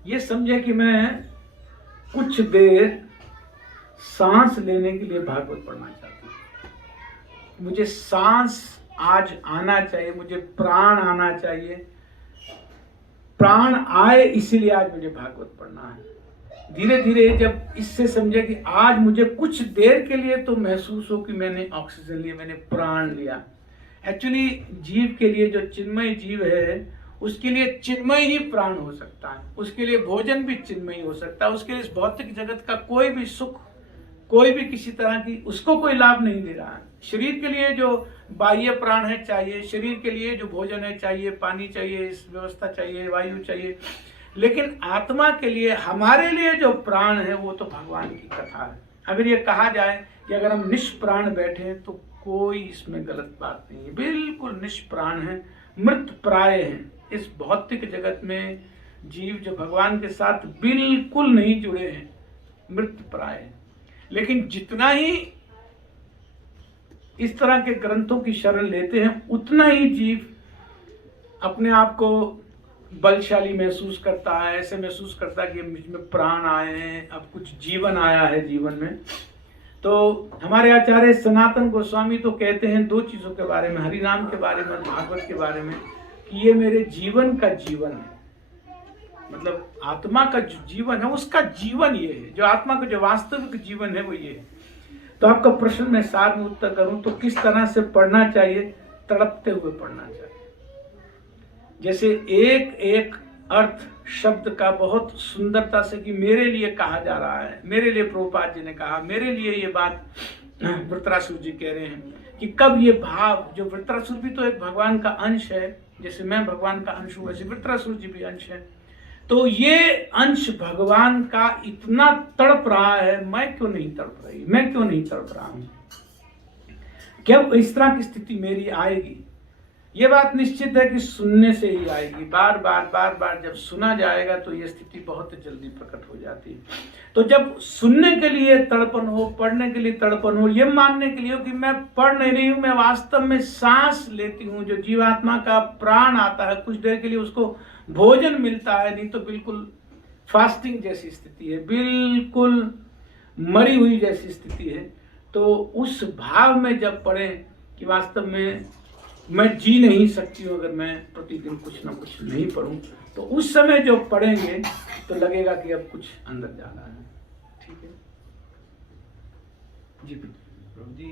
ये समझे कि मैं कुछ देर सांस लेने के लिए भागवत पढ़ना चाहती हूँ। मुझे सांस आज आना चाहिए, मुझे प्राण आना चाहिए, प्राण आए इसीलिए आज मुझे भागवत पढ़ना है। धीरे धीरे जब इससे समझे कि आज मुझे कुछ देर के लिए तो महसूस हो कि मैंने ऑक्सीजन लिया, मैंने प्राण लिया। एक्चुअली जीव के लिए, जो चिन्मय जीव है, उसके लिए चिन्मय ही प्राण हो सकता है, उसके लिए भोजन भी चिन्मय हो सकता है, उसके लिए इस भौतिक जगत का कोई भी सुख, कोई भी किसी तरह की उसको कोई लाभ नहीं दे रहा है। शरीर के लिए जो बाह्य प्राण है चाहिए, शरीर के लिए जो भोजन है चाहिए, पानी चाहिए, इस व्यवस्था चाहिए, वायु चाहिए, लेकिन आत्मा के लिए, हमारे लिए जो प्राण है वो तो भगवान की कथा है। अगर ये कहा जाए कि अगर हम निष्प्राण बैठे तो कोई इसमें गलत बात नहीं है, बिल्कुल निष्प्राण है, मृत प्राय है। इस भौतिक जगत में जीव जो भगवान के साथ बिल्कुल नहीं जुड़े हैं, मृत प्राय है। लेकिन जितना ही इस तरह के ग्रंथों की शरण लेते हैं, उतना ही जीव अपने आप को बलशाली महसूस करता है, ऐसे महसूस करता है कि मुझ में प्राण आए हैं, अब कुछ जीवन आया है जीवन में। तो हमारे आचार्य सनातन गोस्वामी तो कहते हैं दो चीज़ों के बारे में, हरि नाम के बारे में, भागवत के बारे में, कि ये मेरे जीवन का जीवन है। मतलब आत्मा का जो जीवन है उसका जीवन ये है, जो आत्मा का जो वास्तविक जीवन है वो ये है। तो आपका प्रश्न मैं सार में उत्तर करूं तो किस तरह से पढ़ना चाहिए? तड़पते हुए पढ़ना चाहिए। जैसे एक एक अर्थ शब्द का बहुत सुंदरता से कि मेरे लिए कहा जा रहा है, मेरे लिए प्रभुपाद जी ने कहा, मेरे लिए ये बात वृत्रासुर जी कह रहे हैं कि कब ये भाव, जो वृत्रासुर भी तो एक भगवान का अंश है, जैसे मैं भगवान का अंश हूँ वैसे वृत्रासुर जी भी अंश है। तो ये अंश भगवान का इतना तड़प रहा है, मैं क्यों नहीं तड़प रही, मैं क्यों नहीं तड़प रहा हूँ? क्या इस तरह की स्थिति मेरी आएगी? ये बात निश्चित है कि सुनने से ही आएगी। बार बार जब सुना जाएगा तो ये स्थिति बहुत जल्दी प्रकट हो जाती है। तो जब सुनने के लिए तड़पन हो, पढ़ने के लिए तड़पन हो, ये मानने के लिए हो कि मैं पढ़ नहीं रही हूँ, मैं वास्तव में सांस लेती हूँ, जो जीवात्मा का प्राण आता है कुछ देर के लिए उसको भोजन मिलता है, नहीं तो बिल्कुल फास्टिंग जैसी स्थिति है, बिल्कुल मरी हुई जैसी स्थिति है। तो उस भाव में जब पढ़ें कि वास्तव में मैं जी नहीं सकती हूँ अगर मैं प्रतिदिन कुछ ना कुछ नहीं पढ़ूं, तो उस समय जो पढ़ेंगे तो लगेगा कि अब कुछ अंदर जाना है। ठीक है जी प्रभु जी।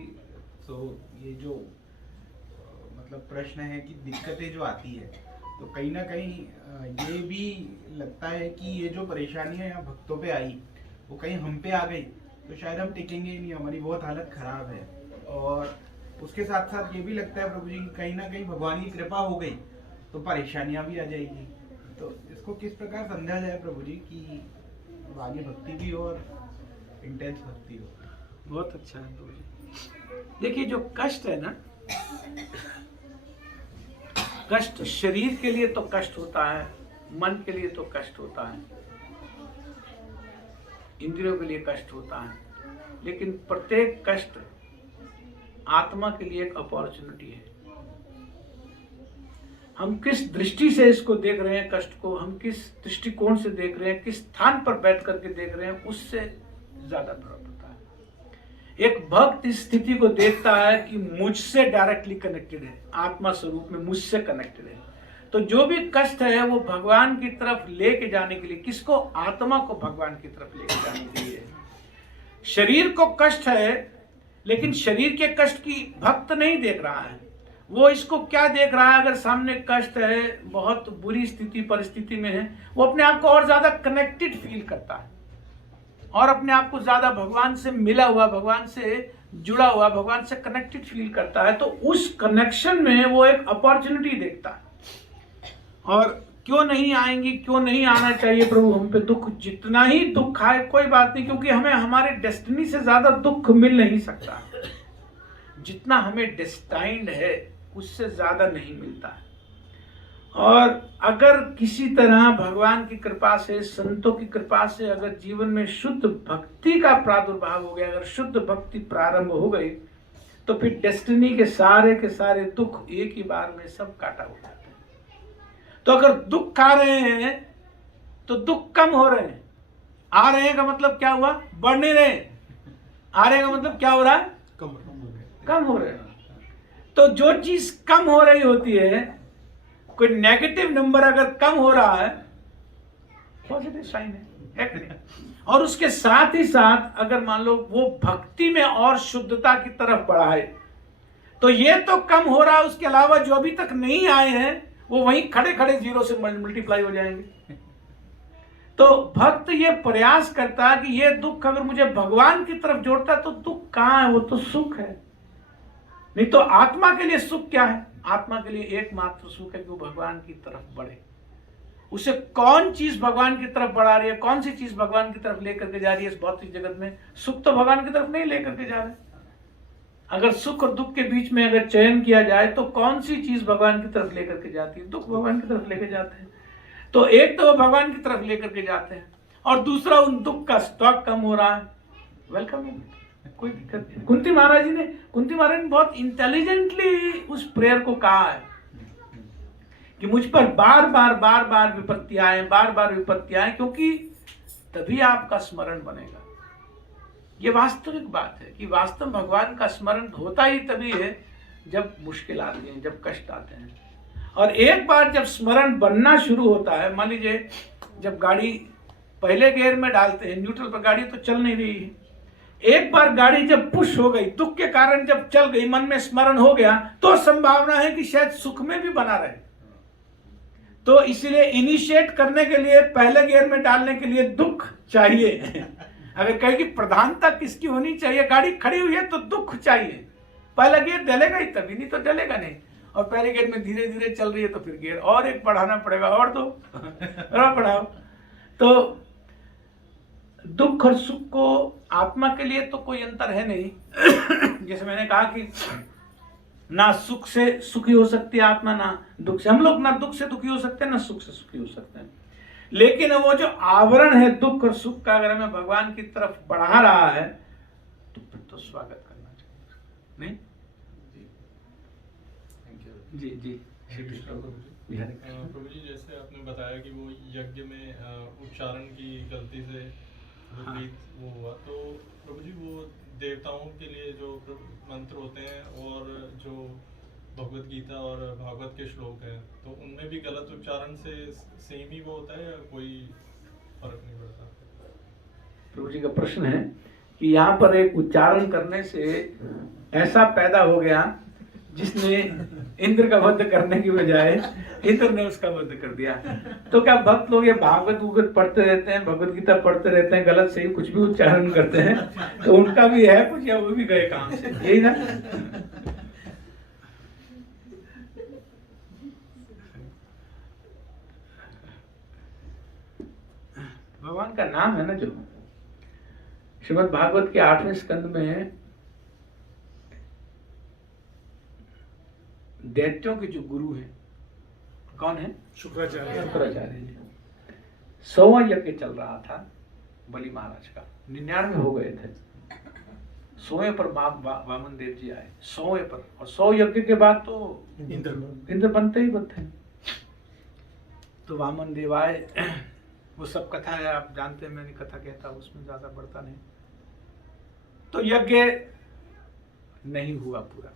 तो ये जो मतलब प्रश्न है कि दिक्कतें जो आती है, तो कहीं ना कहीं ये भी लगता है कि ये जो परेशानियां यहाँ भक्तों पे आई वो कहीं हम पे आ गई तो शायद हम टिकेंगे ही नहीं, हमारी बहुत हालत खराब है। और उसके साथ साथ ये भी लगता है प्रभु जी कि कहीं ना कहीं भगवान की कृपा हो गई तो परेशानियां भी आ जाएगी। तो इसको किस प्रकार समझा जाए प्रभु जी कि आगे भक्ति भी और इंटेंस भक्ति हो। बहुत अच्छा है प्रभु जी। देखिए जो कष्ट है ना, कष्ट शरीर के लिए तो कष्ट होता है, मन के लिए तो कष्ट होता है, इंद्रियों के लिए कष्ट होता है, लेकिन प्रत्येक कष्ट आत्मा के लिए एक अपॉर्चुनिटी है। हम किस दृष्टि से इसको देख रहे हैं, कष्ट को हम किस दृष्टिकोण से देख रहे हैं, किस स्थान पर बैठ करके देख रहे हैं, उससे ज्यादा फर्क पड़ता है। एक भक्त इस स्थिति को देखता है कि मुझसे डायरेक्टली कनेक्टेड है, आत्मा स्वरूप में मुझसे कनेक्टेड है। तो जो भी कष्ट है वो भगवान की तरफ लेके जाने के लिए, किसको? आत्मा को भगवान की तरफ लेके जाने के लिए। शरीर को कष्ट है, लेकिन शरीर के कष्ट की भक्त नहीं देख रहा है। वो इसको क्या देख रहा है? अगर सामने कष्ट है, बहुत बुरी स्थिति परिस्थिति में है, वो अपने आप को और ज्यादा कनेक्टेड फील करता है और अपने आप को ज्यादा भगवान से मिला हुआ, भगवान से जुड़ा हुआ, भगवान से कनेक्टेड फील करता है। तो उस कनेक्शन में वो एक अपॉर्चुनिटी देखता है। और क्यों नहीं आएंगी, क्यों नहीं आना चाहिए प्रभु हम पे दुख? जितना ही दुख आए कोई बात नहीं, क्योंकि हमें हमारे डेस्टिनी से ज्यादा दुख मिल नहीं सकता। जितना हमें डेस्टाइन्ड है उससे ज्यादा नहीं मिलता है। और अगर किसी तरह भगवान की कृपा से, संतों की कृपा से अगर जीवन में शुद्ध भक्ति का प्रादुर्भाव हो गया, अगर शुद्ध भक्ति प्रारंभ हो गई, तो फिर डेस्टिनी के सारे दुख एक ही बार में सब काटा हो जाते हैं। तो अगर दुख आ रहे हैं तो दुख कम हो रहे हैं। आ रहे हैं का मतलब क्या हुआ? बढ़ नहीं रहे। आ रहे हैं का मतलब क्या हो रहा है? कम हो रहे हैं। तो जो चीज कम हो रही होती है, कोई नेगेटिव नंबर अगर कम हो रहा है, पॉजिटिव साइन है कि नहीं? और उसके साथ ही साथ अगर मान लो वो भक्ति में और शुद्धता की तरफ बढ़ा है, तो ये तो कम हो रहा है, उसके अलावा जो अभी तक नहीं आए हैं वो वहीं खड़े खड़े जीरो से मल्टीप्लाई हो जाएंगे। तो भक्त ये प्रयास करता है कि ये दुख अगर मुझे भगवान की तरफ जोड़ता है तो दुख कहाँ है? वो तो सुख है। नहीं तो आत्मा के लिए सुख क्या है? आत्मा के लिए एकमात्र सुख है कि वो भगवान की तरफ बढ़े। उसे कौन चीज भगवान की तरफ बढ़ा रही है, कौन सी चीज भगवान की तरफ लेकर के जा रही है इस भौतिक जगत में? सुख तो भगवान की तरफ नहीं लेकर के जा रहे। अगर सुख और दुख के बीच में अगर चयन किया जाए तो कौन सी चीज भगवान की तरफ लेकर के जाती है? दुख भगवान की तरफ लेकर जाते हैं। तो एक तो वो भगवान की तरफ लेकर के जाते हैं, और दूसरा उन दुख का स्टॉक कम हो रहा है। वेलकम है, कोई दिक्कत नहीं। कुंती महाराज ने बहुत इंटेलिजेंटली उस प्रेयर को कहा है कि मुझ पर बार बार विपत्ति आए, क्योंकि तभी आपका स्मरण बनेगा। ये वास्तविक बात है कि वास्तव भगवान का स्मरण होता ही तभी है जब मुश्किल आती है, जब कष्ट आते हैं। और एक बार जब स्मरण बनना शुरू होता है, मान लीजिए जब गाड़ी पहले गियर में डालते हैं, न्यूट्रल पर गाड़ी तो चल नहीं रही है, एक बार गाड़ी जब पुश हो गई, दुख के कारण जब चल गई, मन में स्मरण हो गया, तो संभावना है कि शायद सुख में भी बना रहे। तो इसीलिए इनिशिएट करने के लिए, पहले गियर में डालने के लिए दुख चाहिए। अगर कहे कि प्रधानता किसकी होनी चाहिए, गाड़ी खड़ी हुई है तो दुख चाहिए। पहला गियर डलेगा ही तभी, नहीं तो डलेगा नहीं। और पहले गियर में धीरे धीरे चल रही है तो फिर गियर और एक बढ़ाना पड़ेगा, और दो और बढ़ाओ। तो दुख और सुख को आत्मा के लिए तो कोई अंतर है नहीं। जैसे मैंने कहा कि ना सुख से सुखी हो सकती है आत्मा, ना दुख से। हम लोग ना दुख से दुखी हो सकते हैं, ना सुख से सुखी हो सकते हैं। लेकिन वो जो आवरण है दुख और सुख का, अगर हमें भगवान की तरफ बढ़ा रहा है तो फिर तो स्वागत करना चाहिए। नहीं जी जी प्रभु जी, जैसे आपने बताया कि वो यज्ञ में उच्चारण की गलती से विपरीत वो हुआ, तो प्रभु जी वो देवताओं के लिए जो मंत्र होते हैं और जो भगवत गीता और भागवत के श्लोक हैं, तो उनमें भी गलत उच्चारण से सेम ही वो होता है या कोई फर्क नहीं पड़ता? प्रभु जी का प्रश्न है कि यहाँ पर एक उच्चारण करने से ऐसा पैदा हो गया जिसने इंद्र का वध करने की बजाय इंद्र ने उसका वध कर दिया। तो क्या भक्त लोग ये भागवत पढ़ते रहते हैं, भगवत गीता पढ़ते रहते हैं, गलत सही कुछ भी उच्चारण करते हैं, तो उनका भी है कुछ या वो भी गए काम से, यही ना? भगवान का नाम है ना, जो श्रीमद् भागवत के 8वें स्कंद में दैत्यों के जो गुरु हैं, कौन है? शुक्राचार्य। शुक्राचार्य जी। 100वां यज्ञ चल रहा था बलि महाराज का, 99 हो गए थे। 100वें पर वामन देव जी आए, 100वें पर, और 100 यज्ञ के बाद तो इंद्र बनते ही बनते हैं। तो वामन देव आए, वो सब कथा है, आप जानते हैं, मैंने कथा कहता, उसमें ज्यादा बढ़ता नहीं। तो यज्ञ नहीं हुआ पूरा,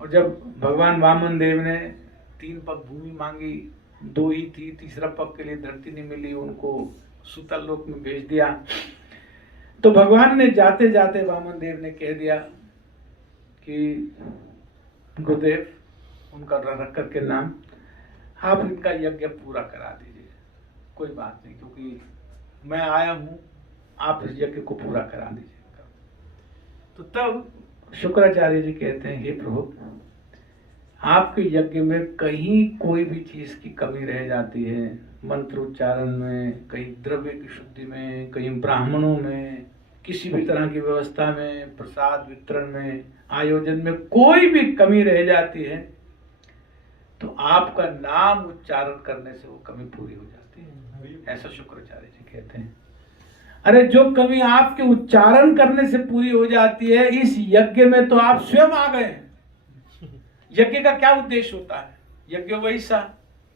और जब भगवान वामन देव ने 3 पग भूमि मांगी, 2 ही थी, तीसरा पग के लिए धरती नहीं मिली, उनको सुतल लोक में भेज दिया। तो भगवान ने जाते जाते वामन देव ने कह दिया कि गुरुदेव, उनका रख करके नाम, आप इनका यज्ञ पूरा करा दीजिए, कोई बात नहीं, क्योंकि मैं आया हूँ, आप इस यज्ञ को पूरा करा दीजिए। तो तब शुक्राचार्य जी कहते हैं, हे प्रभु, आपके यज्ञ में कहीं कोई भी चीज की कमी रह जाती है, मंत्र उच्चारण में, कहीं द्रव्य की शुद्धि में, कहीं ब्राह्मणों में, किसी भी तरह की व्यवस्था में, प्रसाद वितरण में, आयोजन में कोई भी कमी रह जाती है, तो आपका नाम उच्चारण करने से वो कमी पूरी हो जाती है। ऐसा शुक्राचार्य जी कहते हैं। अरे जो कमी आपके उच्चारण करने से पूरी हो जाती है, इस यज्ञ में तो आप स्वयं आ गए हैं। यज्ञ का क्या उद्देश्य होता है? यज्ञ वैसा,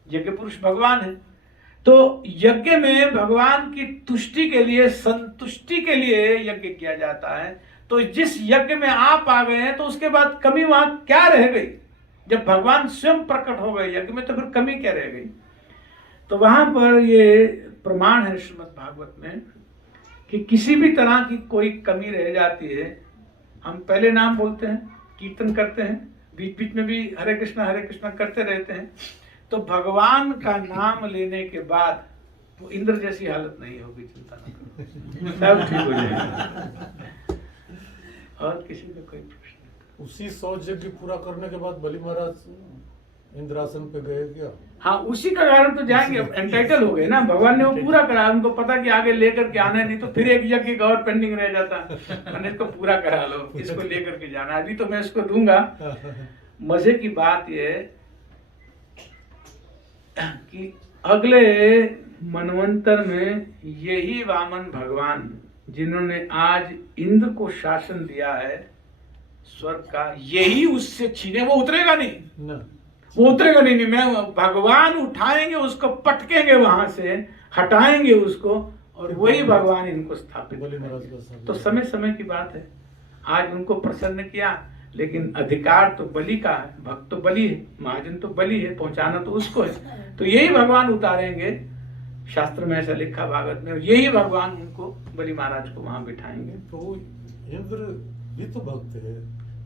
यज्ञ पुरुष भगवान है। तो यज्ञ में भगवान की तुष्टि के लिए, संतुष्टि के लिए यज्ञ किया जाता है। तो जिस यज्ञ में आप आ गए हैं, तो उसके बाद कमी वहां क्या रह गई? जब भगवान स्वयं प्रकट हो गए यज्ञ में, तो फिर कमी क्या रह गई? तो वहां पर ये प्रमाण है श्रीमद् भागवत में कि किसी भी तरह की कोई कमी रह जाती है, हम पहले नाम बोलते हैं, कीर्तन करते हैं, बीच बीच में भी हरे कृष्णा करते रहते हैं, तो भगवान का नाम लेने के बाद वो इंद्र जैसी हालत नहीं होगी, चिंता न करो, सब ठीक हो जाएगा। और किसी का कोई प्रश्न? उसी 100 यज्ञ पूरा करने के बाद बलि महाराज इंद्रासन पे गए क्या? हाँ, उसी का कारण तो जाएंगे, एंटाइटल हो गए ना, भगवान ने वो पूरा करा, उनको पता कि आगे लेकर के आना है, नहीं तो फिर एक यज्ञ का और पेंडिंग रह जाता, मैंने इसको पूरा करा लो, इसको लेकर के जाना, अभी तो मैं इसको दूंगा। मजे की बात ये कि अगले मनवंतर में यही वामन भगवान, जिन्होंने आज इंद्र को शासन दिया है स्वर्ग का, यही उससे छीने, वो उतरेगा नहीं ना, वो उतरेगा नहीं, मैं भगवान उठाएंगे उसको, पटकेंगे वहां से, हटाएंगे उसको, और वही भगवान इनको स्थापित बलि महाराज करेंगे। का तो समय समय की बात है, आज उनको प्रसन्न किया, लेकिन अधिकार तो बलि का है, भक्त तो बलि है, महाजन तो बलि है, पहुंचाना तो उसको है। तो यही भगवान उतारेंगे, शास्त्र में ऐसा लिखा भागवत में, यही भगवान उनको, बलि महाराज को वहां बिठाएंगे। तो इंद्र भी तो भक्त है,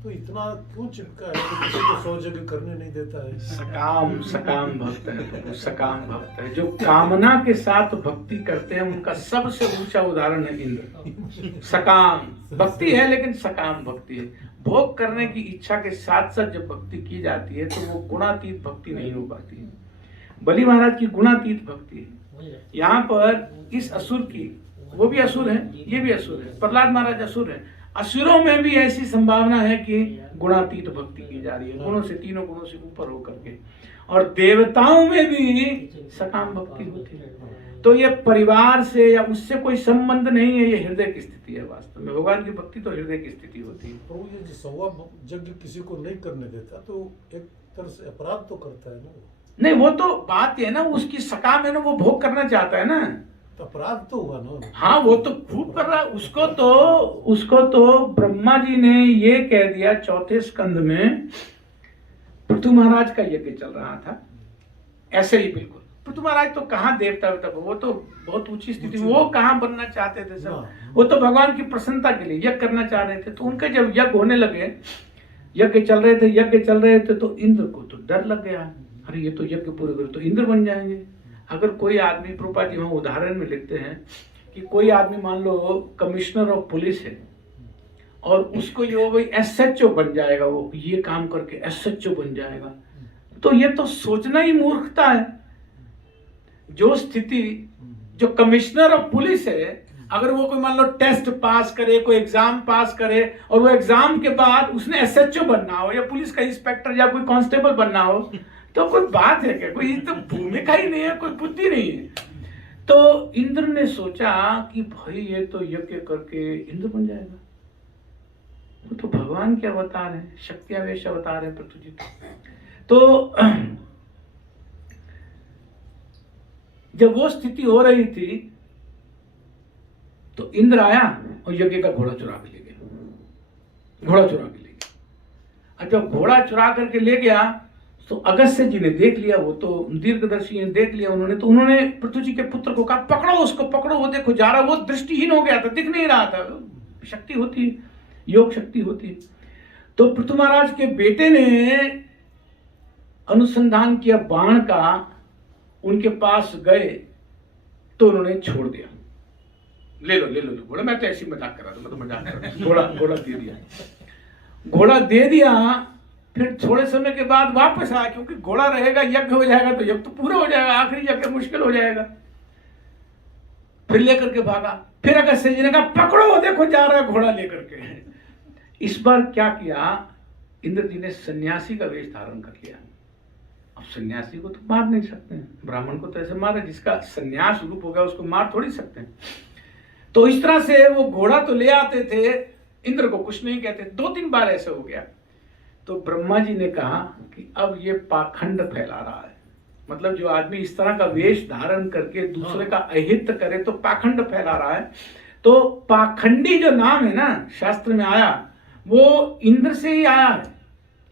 तो इतना क्यों चिपका है कि किसी को 100 यज्ञ करने नहीं देता है? सकाम भक्त है, तो वो सकाम भक्त है, जो कामना के साथ भक्ति करते हैं, उनका सबसे ऊंचा उदाहरण है इंद्र। सकाम भक्ति है, लेकिन सकाम भक्ति है। भोग करने की इच्छा के साथ साथ जब भक्ति की जाती है, तो वो गुणातीत भक्ति नहीं हो पाती है। बलि महाराज की गुणातीत भक्ति है। यहाँ पर इस असुर की, वो भी असुर है, ये भी असुर है, प्रहलाद महाराज असुर है, असुरों में भी ऐसी संभावना है कि गुणातीत भक्ति की जा रही है, गुणों से, तीनों गुणों से ऊपर होकर के, और देवताओं में भी सकाम भक्ति होती है। तो ये परिवार से या उससे कोई संबंध नहीं है, ये हृदय की स्थिति है। वास्तव में भगवान की भक्ति तो हृदय की स्थिति होती है। प्रभु ये जो 100वां यज्ञ किसी को नहीं करने देता, तो एक तरह से अपराध तो करता है ना? नहीं, वो तो बात है ना, उसकी सकाम है ना, वो भोग करना चाहता है ना, तो अपराध तो हुआ ना। हाँ, वो तो खूब कर रहा है। उसको तो ब्रह्मा जी ने ये कह दिया 4थे स्कंद में, पृथु महाराज का यज्ञ चल रहा था, ऐसे ही बिल्कुल। पृथु महाराज तो कहाँ देवता, वो तो बहुत ऊंची स्थिति, वो कहाँ बनना चाहते थे सब, वो तो भगवान की प्रसन्नता के लिए यज्ञ करना चाह रहे थे। तो उनके जब यज्ञ होने लगे, यज्ञ चल रहे थे, तो इंद्र को तो डर लग गया, अरे ये तो यज्ञ पूरे करे तो इंद्र बन जाएंगे। अगर कोई आदमी, प्रभुपाद जी वहाँ उदाहरण में लिखते हैं कि कोई आदमी मान लो कमिश्नर ऑफ पुलिस है, और उसको ये भाई SHO बन जाएगा, वो ये काम करके SHO बन जाएगा, तो ये तो सोचना ही मूर्खता है। जो स्थिति, जो कमिश्नर ऑफ पुलिस है, अगर वो कोई मान लो टेस्ट पास करे, कोई एग्जाम पास करे, और वो एग्जाम के बाद उसने एसएचओ बनना हो या पुलिस का इंस्पेक्टर या कोई कांस्टेबल बनना हो, तो कोई बात है क्या? कोई तो भूमिका ही नहीं है, कोई बुद्धि नहीं है। तो इंद्र ने सोचा कि भाई ये तो यज्ञ करके इंद्र बन जाएगा, वो तो भगवान के अवतार है, शक्तियावेश अवतार है पृथ्वी। तो जब वो स्थिति हो रही थी तो इंद्र आया और यज्ञ का घोड़ा चुरा के ले गया, घोड़ा चुरा के ले गया। और जब घोड़ा चुरा करके ले गया तो अगस्त्य जी ने देख लिया, वो तो दीर्घदर्शी ने देख लिया उन्होंने, तो उन्होंने पृथ्वी जी के पुत्र को कहा पकड़ो उसको, पकड़ो, वो देखो जा रहा, वो दृष्टिहीन हो गया था, दिख नहीं रहा था। शक्ति होती है, योग शक्ति होती है। तो पृथ्वी महाराज के बेटे ने अनुसंधान किया बाण का, उनके पास गए तो उन्होंने छोड़ दिया, ले लो ले लो घोड़ा, मैं तो ऐसी मजाक कर रहा था, मैं तो मजाक कर रहा था। घोड़ा दे दिया, घोड़ा दे दिया। फिर थोड़े समय के बाद वापस आया, क्योंकि घोड़ा रहेगा यज्ञ हो जाएगा, तो यज्ञ तो पूरा हो जाएगा, आखिरी यज्ञ मुश्किल हो जाएगा। फिर लेकर के भागा, फिर अगस्त्य जी ने कहा पकड़ो, देखो जा रहा है घोड़ा लेकर के। इस बार क्या किया, इंद्र जी ने सन्यासी का वेश धारण कर लिया। अब सन्यासी को तो मार नहीं सकते हैं, ब्राह्मण को तो ऐसे मारे, जिसका सन्यास रूप हो गया उसको मार थोड़ी सकते हैं। तो इस तरह से वो घोड़ा तो ले आते थे, इंद्र को कुछ नहीं कहते। 2-3 बार ऐसा हो गया तो ब्रह्मा जी ने कहा कि अब ये पाखंड फैला रहा है, मतलब जो आदमी इस तरह का वेश धारण करके दूसरे का अहित करे तो पाखंड फैला रहा है। तो पाखंडी जो नाम है ना शास्त्र में आया, वो इंद्र से ही आया है।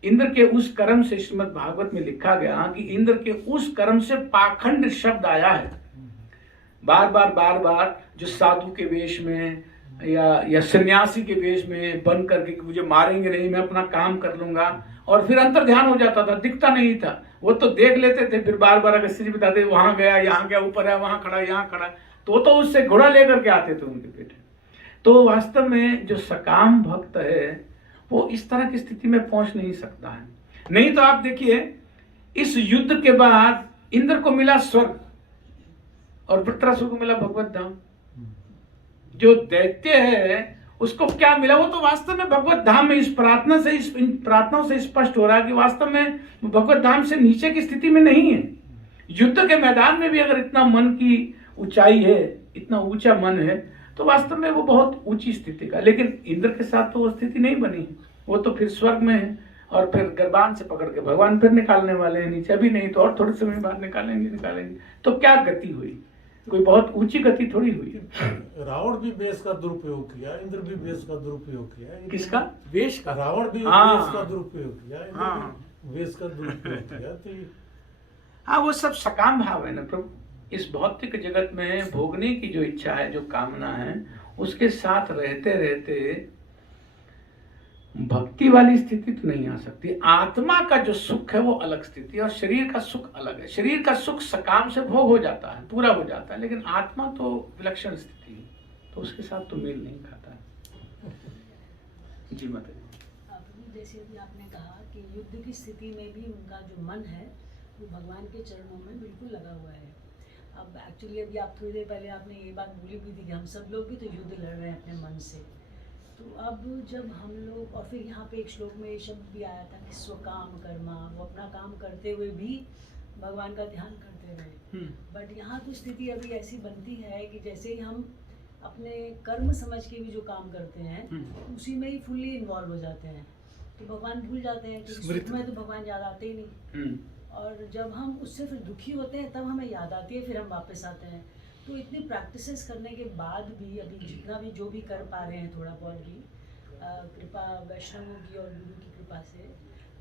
इंद्र के उस कर्म से, श्रीमद् भागवत में लिखा गया कि इंद्र के उस कर्म से पाखंड शब्द आया है। बार बार जो साधु के वेश में या सन्यासी के वेश में बन करके कि मुझे मारेंगे नहीं, मैं अपना काम कर लूंगा, और फिर अंतर ध्यान हो जाता था, दिखता नहीं था। वो तो देख लेते थे, फिर बार अगस्त्य जी बताते वहां गया, यहाँ गया, ऊपर है, वहां खड़ा, यहाँ खड़ा, तो उससे घोड़ा लेकर के आते थे उनके बेटे। तो वास्तव में जो सकाम भक्त है वो इस तरह की स्थिति में पहुंच नहीं सकता है। नहीं तो आप देखिए, इस युद्ध के बाद इंद्र को मिला स्वर्ग और वृत्रासुर को मिला भगवत धाम। जो दैत्य है उसको क्या मिला, वो तो वास्तव में भगवत धाम में, इस प्रार्थनाओं से स्पष्ट हो रहा है कि वास्तव में भगवत धाम से नीचे की स्थिति में नहीं है। युद्ध के मैदान में भी अगर इतना मन की ऊंचाई है, इतना ऊंचा मन है, तो वास्तव में वो बहुत ऊंची स्थिति का। लेकिन इंद्र के साथ तो वो स्थिति नहीं बनी, वो तो फिर स्वर्ग में है, और फिर गर्भान से पकड़ के भगवान फिर निकालने वाले हैं नीचे। अभी नहीं तो और थोड़े समय बाद निकालेंगे। तो क्या गति हुई, कोई बहुत ऊंची गति थोड़ी हुई। रावण भी वेश का दुरुपयोग किया, इंद्र भी वेश का दुरुपयोग किया। किसका वेश का? रावण भी वेश का दुरुपयोग किया, हाँ, वेश का दुरुपयोग किया। तो हाँ, वो सब सकाम भाव है ना प्रभु। इस भौतिक जगत में भोगने की जो इच्छा है, जो कामना है, उसके साथ रहते रहते भक्ति वाली स्थिति तो नहीं आ सकती। आत्मा का जो सुख है वो अलग स्थिति है, और शरीर का सुख अलग है। शरीर का सुख सकाम से भोग हो जाता है, पूरा हो जाता है, लेकिन आत्मा तो विलक्षण स्थिति है, तो उसके साथ तो मेल नहीं खाता है। जी माता जी। जैसे अभी आपने कहा कि युद्ध की स्थिति में भी उनका जो मन है वो भगवान के चरणों में बिल्कुल लगा हुआ है। अब एक्चुअली अभी आप थोड़ी देर पहले आपने ये बात बोली भी थी कि हम सब लोग भी तो युद्ध लड़ रहे हैं अपने मन से। तो अब जब हम लोग, और फिर यहाँ पे एक श्लोक में ये शब्द भी आया था कि स्वकाम कर्मा, वो अपना काम करते हुए भी भगवान का ध्यान करते रहे। बट यहाँ तो स्थिति अभी ऐसी बनती है कि जैसे ही हम अपने कर्म समझ के भी जो काम करते हैं उसी में ही फुल्ली इन्वॉल्व हो जाते हैं, तो भगवान भूल जाते हैं कि सुख में तो भगवान याद आते ही नहीं। और जब हम उससे फिर दुखी होते हैं तब हमें याद आती है, फिर हम वापस आते हैं। तो इतनी प्रैक्टिसेस करने के बाद भी अभी जितना भी जो भी कर पा रहे हैं थोड़ा बहुत भी कृपा वैष्णवों की और गुरु की कृपा से,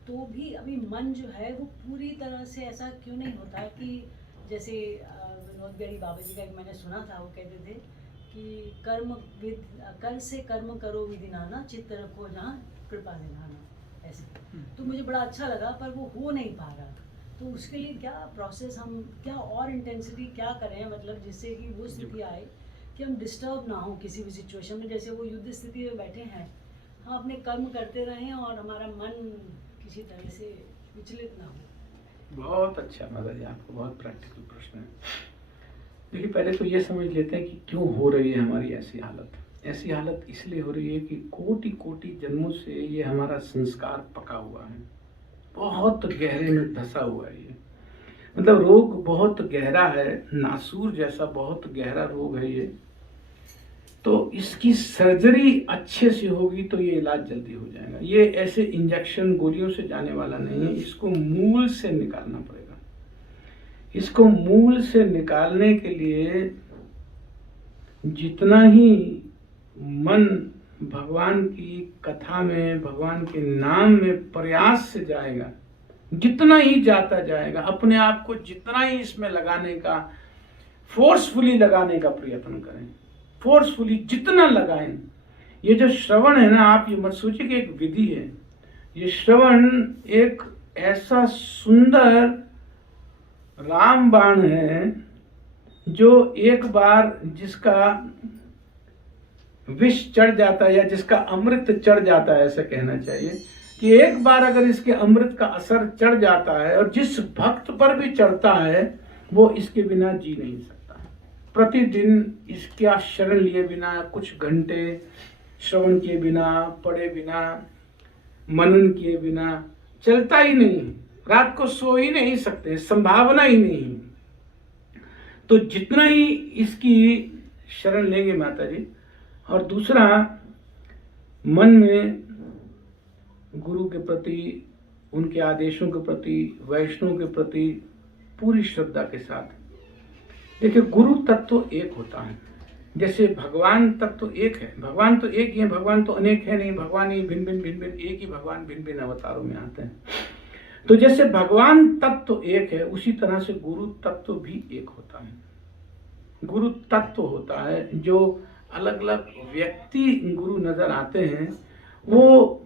तो भी अभी मन जो है वो पूरी तरह से ऐसा क्यों नहीं होता कि जैसे विनोद बिहारी बाबा जी का एक मैंने सुना था, वो कहते थे कि कर से कर्म करो विधि नाना, चित्त रखो जहाँ कृपा निधाना, ऐसे। तो मुझे बड़ा अच्छा लगा, पर वो हो नहीं पा रहा। तो उसके लिए क्या प्रोसेस, हम क्या और इंटेंसिटी क्या करें, मतलब जिससे कि वो स्थिति आए कि हम डिस्टर्ब ना हो किसी भी सिचुएशन में। जैसे वो युद्ध स्थिति में बैठे हैं, हम अपने कर्म करते रहें और हमारा मन किसी तरह से विचलित ना हो। बहुत अच्छा माता जी, आपको बहुत प्रैक्टिकल प्रश्न है। देखिए, पहले तो ये समझ लेते हैं कि क्यों हो रही है हमारी ऐसी हालत। ऐसी हालत इसलिए हो रही है कि कोटि कोटि जन्मों से ये हमारा संस्कार पका हुआ है, बहुत गहरे में धंसा हुआ है ये। मतलब रोग बहुत गहरा है, नासूर जैसा बहुत गहरा रोग है ये। तो इसकी सर्जरी अच्छे से होगी तो ये इलाज जल्दी हो जाएगा। ये ऐसे इंजेक्शन गोलियों से जाने वाला नहीं है, इसको मूल से निकालना पड़ेगा। इसको मूल से निकालने के लिए जितना ही मन भगवान की कथा में, भगवान के नाम में प्रयास से जाएगा, जितना ही जाता जाएगा, अपने आप को जितना ही इसमें लगाने का, फोर्सफुली लगाने का प्रयत्न करें, फोर्सफुली जितना लगाएं। ये जो श्रवण है ना, आप ये मत सोचिए कि एक विधि है। ये श्रवण एक ऐसा सुंदर रामबाण है जो एक बार जिसका विष चढ़ जाता है या जिसका अमृत चढ़ जाता है, ऐसा कहना चाहिए कि एक बार अगर इसके अमृत का असर चढ़ जाता है और जिस भक्त पर भी चढ़ता है वो इसके बिना जी नहीं सकता। प्रतिदिन इसका शरण लिए बिना, कुछ घंटे श्रवण किए बिना, पढ़े बिना, मनन किए बिना चलता ही नहीं, रात को सो ही नहीं सकते, संभावना ही नहीं। तो जितना ही इसकी शरण लेंगे माता जी, और दूसरा मन में गुरु के प्रति, उनके आदेशों के प्रति, वैष्णव के प्रति पूरी श्रद्धा के साथ। देखिए, गुरु तत्व एक होता है, जैसे भगवान तत्व एक है। भगवान तो एक ही है, भगवान तो अनेक है नहीं। भगवान ही भिन्न भिन्न, एक ही भगवान भिन्न भिन्न अवतारों में आते हैं। तो जैसे भगवान तत्व एक है, उसी तरह से गुरु तत्व भी एक होता है। गुरु तत्व होता है जो अलग अलग व्यक्ति गुरु नजर आते हैं, वो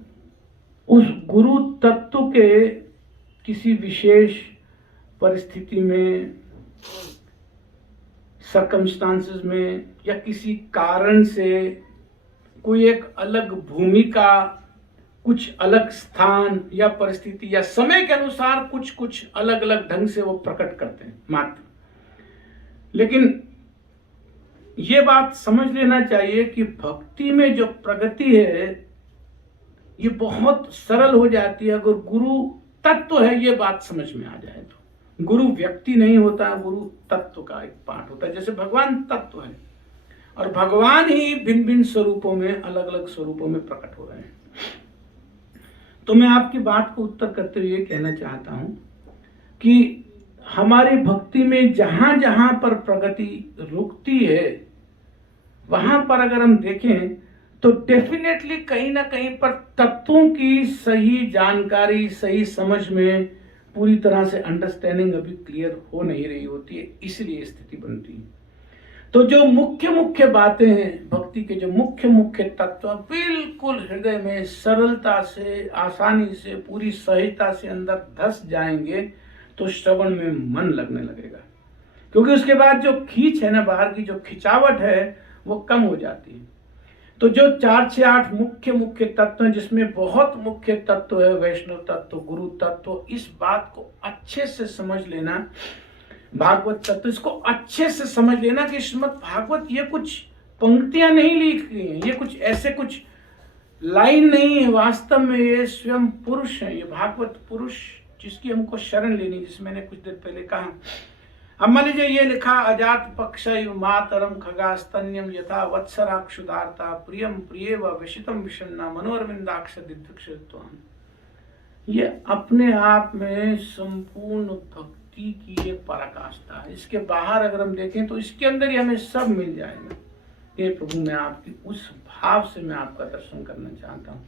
उस गुरु तत्व के किसी विशेष परिस्थिति में, सर्कमस्टांसेस में, या किसी कारण से कोई एक अलग भूमिका, कुछ अलग स्थान या परिस्थिति या समय के अनुसार कुछ अलग अलग ढंग से वो प्रकट करते हैं मात्र। लेकिन ये बात समझ लेना चाहिए कि भक्ति में जो प्रगति है ये बहुत सरल हो जाती है अगर गुरु तत्व है, ये बात समझ में आ जाए तो। गुरु व्यक्ति नहीं होता, गुरु तत्व का एक पार्ट होता है। जैसे भगवान तत्व है और भगवान ही भिन्न भिन्न स्वरूपों में, अलग अलग स्वरूपों में प्रकट हो रहे हैं। तो मैं आपकी बात को उत्तर करते हुए कहना चाहता हूं कि हमारी भक्ति में जहां जहां पर प्रगति रुकती है, वहां पर अगर हम देखें तो डेफिनेटली कहीं ना कहीं पर तत्वों की सही जानकारी, सही समझ में पूरी तरह से अंडरस्टैंडिंग अभी क्लियर हो नहीं रही होती है, इसलिए स्थिति बनती है। तो जो मुख्य मुख्य बातें हैं भक्ति के, जो मुख्य मुख्य तत्व बिल्कुल हृदय में सरलता से, आसानी से, पूरी सहजता से अंदर धस जाएंगे तो श्रवण में मन लगने लगेगा। क्योंकि उसके बाद जो खींच है ना, बाहर की जो खिंचावट है वो कम हो जाती है। तो जो 4, 6, 8 मुख्य मुख्य तत्व हैं, जिसमें बहुत मुख्य तत्व है वैष्णव तत्व, गुरु तत्व, इस बात को अच्छे से समझ लेना। भागवत तत्व, इसको अच्छे से समझ लेना कि श्रीमद् भागवत ये कुछ पंक्तियां नहीं लिखी हैं, ये कुछ ऐसे कुछ लाइन नहीं है, वास्तव में ये स्वयं पुरुष है। ये भागवत पुरुष जिसकी हमको शरण लेनी, जिसमें मैंने कुछ देर पहले कहा। अब मान लीजिए ये लिखा, अजात पक्षयु मातरम खगा स्तन्यम यथा वत्सराक्षुदार्ता प्रियम प्रियेव विशितम विषन्ना मनोरविंदाक्ष दिग्धक्षत्वम। ये अपने आप में संपूर्ण भक्ति की एक पराकाष्ठा है। इसके बाहर अगर हम देखें तो इसके अंदर ही हमें सब मिल जाएगा। हे प्रभु, मैं आपकी उस भाव से मैं आपका दर्शन करना चाहता हूँ।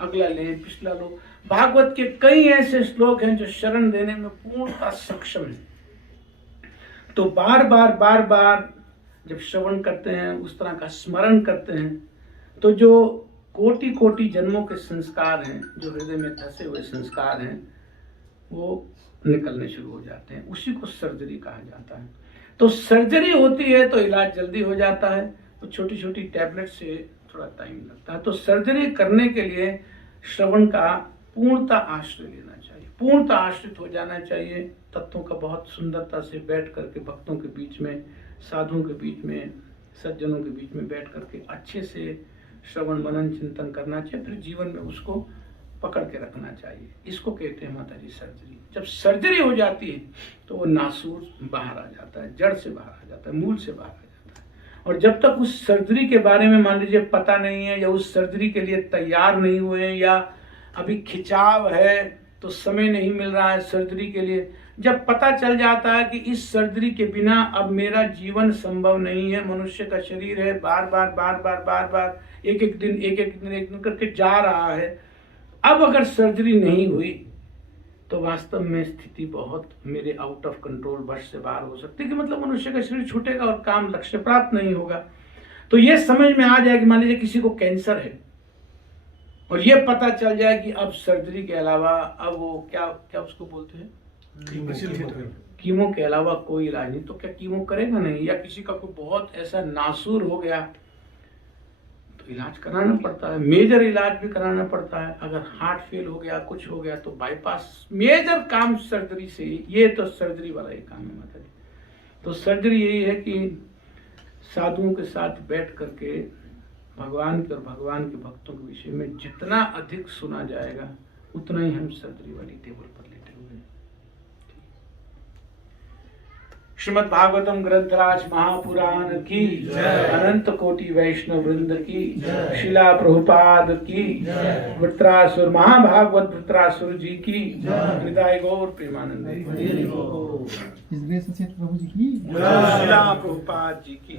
अगला ले, पिछला लो। भागवत के कई ऐसे श्लोक हैं जो शरण देने में पूर्णतः सक्षम है। तो बार बार जब श्रवण करते हैं, उस तरह का स्मरण करते हैं, तो जो कोटि कोटि जन्मों के संस्कार हैं, जो हृदय में धसे हुए संस्कार हैं, वो निकलने शुरू हो जाते हैं। उसी को सर्जरी कहा जाता है। तो सर्जरी होती है तो इलाज जल्दी हो जाता है। तो छोटी छोटी टैबलेट से थोड़ा टाइम लगता है। तो सर्जरी करने के लिए श्रवण का पूर्णतः आश्रय लेना चाहिए, पूर्णतः आश्रित हो जाना चाहिए। तत्वों का बहुत सुंदरता से बैठ करके भक्तों के बीच में साधुओं के बीच में, सज्जनों के बीच में बैठ करके अच्छे से श्रवण मनन चिंतन करना चाहिए, फिर जीवन में उसको पकड़ के रखना चाहिए। इसको कहते हैं माता जी सर्जरी। जब सर्जरी हो जाती है तो वो नासूर बाहर आ जाता है, जड़ से बाहर आ जाता है, मूल से बाहर आ जाता है। और जब तक उस सर्जरी के बारे में मान लीजिए पता नहीं है, या उस सर्जरी के लिए तैयार नहीं हुए हैं, या अभी खिंचाव है तो समय नहीं मिल रहा है सर्जरी के लिए, जब पता चल जाता है कि इस सर्जरी के बिना अब मेरा जीवन संभव नहीं है, मनुष्य का शरीर है बार बार एक एक दिन करके जा रहा है, अब अगर सर्जरी नहीं हुई तो वास्तव में स्थिति बहुत मेरे आउट ऑफ कंट्रोल, वश से बाहर हो सकती है, कि मतलब मनुष्य का शरीर छूटेगा और काम लक्ष्य प्राप्त नहीं होगा। तो ये समझ में आ जाए कि मान लीजिए किसी को कैंसर है और ये पता चल जाए कि अब सर्जरी के अलावा अब वो क्या उसको बोलते हैं, कीमो के अलावा कोई इलाज नहीं, तो क्या कीमो करेगा नहीं? या किसी का कोई बहुत ऐसा नासूर हो गया तो इलाज कराना पड़ता है, मेजर इलाज भी कराना पड़ता है। अगर हार्ट फेल हो गया, कुछ हो गया तो बाईपास, मेजर काम सर्जरी से, ये तो सर्जरी वाला ही काम है माता जी। तो सर्जरी यही है कि साधुओं के साथ बैठ करके भगवान के और भगवान के भक्तों के विषय में जितना अधिक सुना जाएगा उतना ही हम सर्जरी वाली टेबल पर लेटे हुए हैं। श्रीमद् भागवतम ग्रंथराज महापुराण की अनंत कोटि वैष्णव वृंद की, शिला प्रभुपाद की, वृत्रासुर महाभागवत वृत्रासुर जी की, हृदय गौर प्रेमानंद प्रभु जी की शिला प्रभुपाद जी की।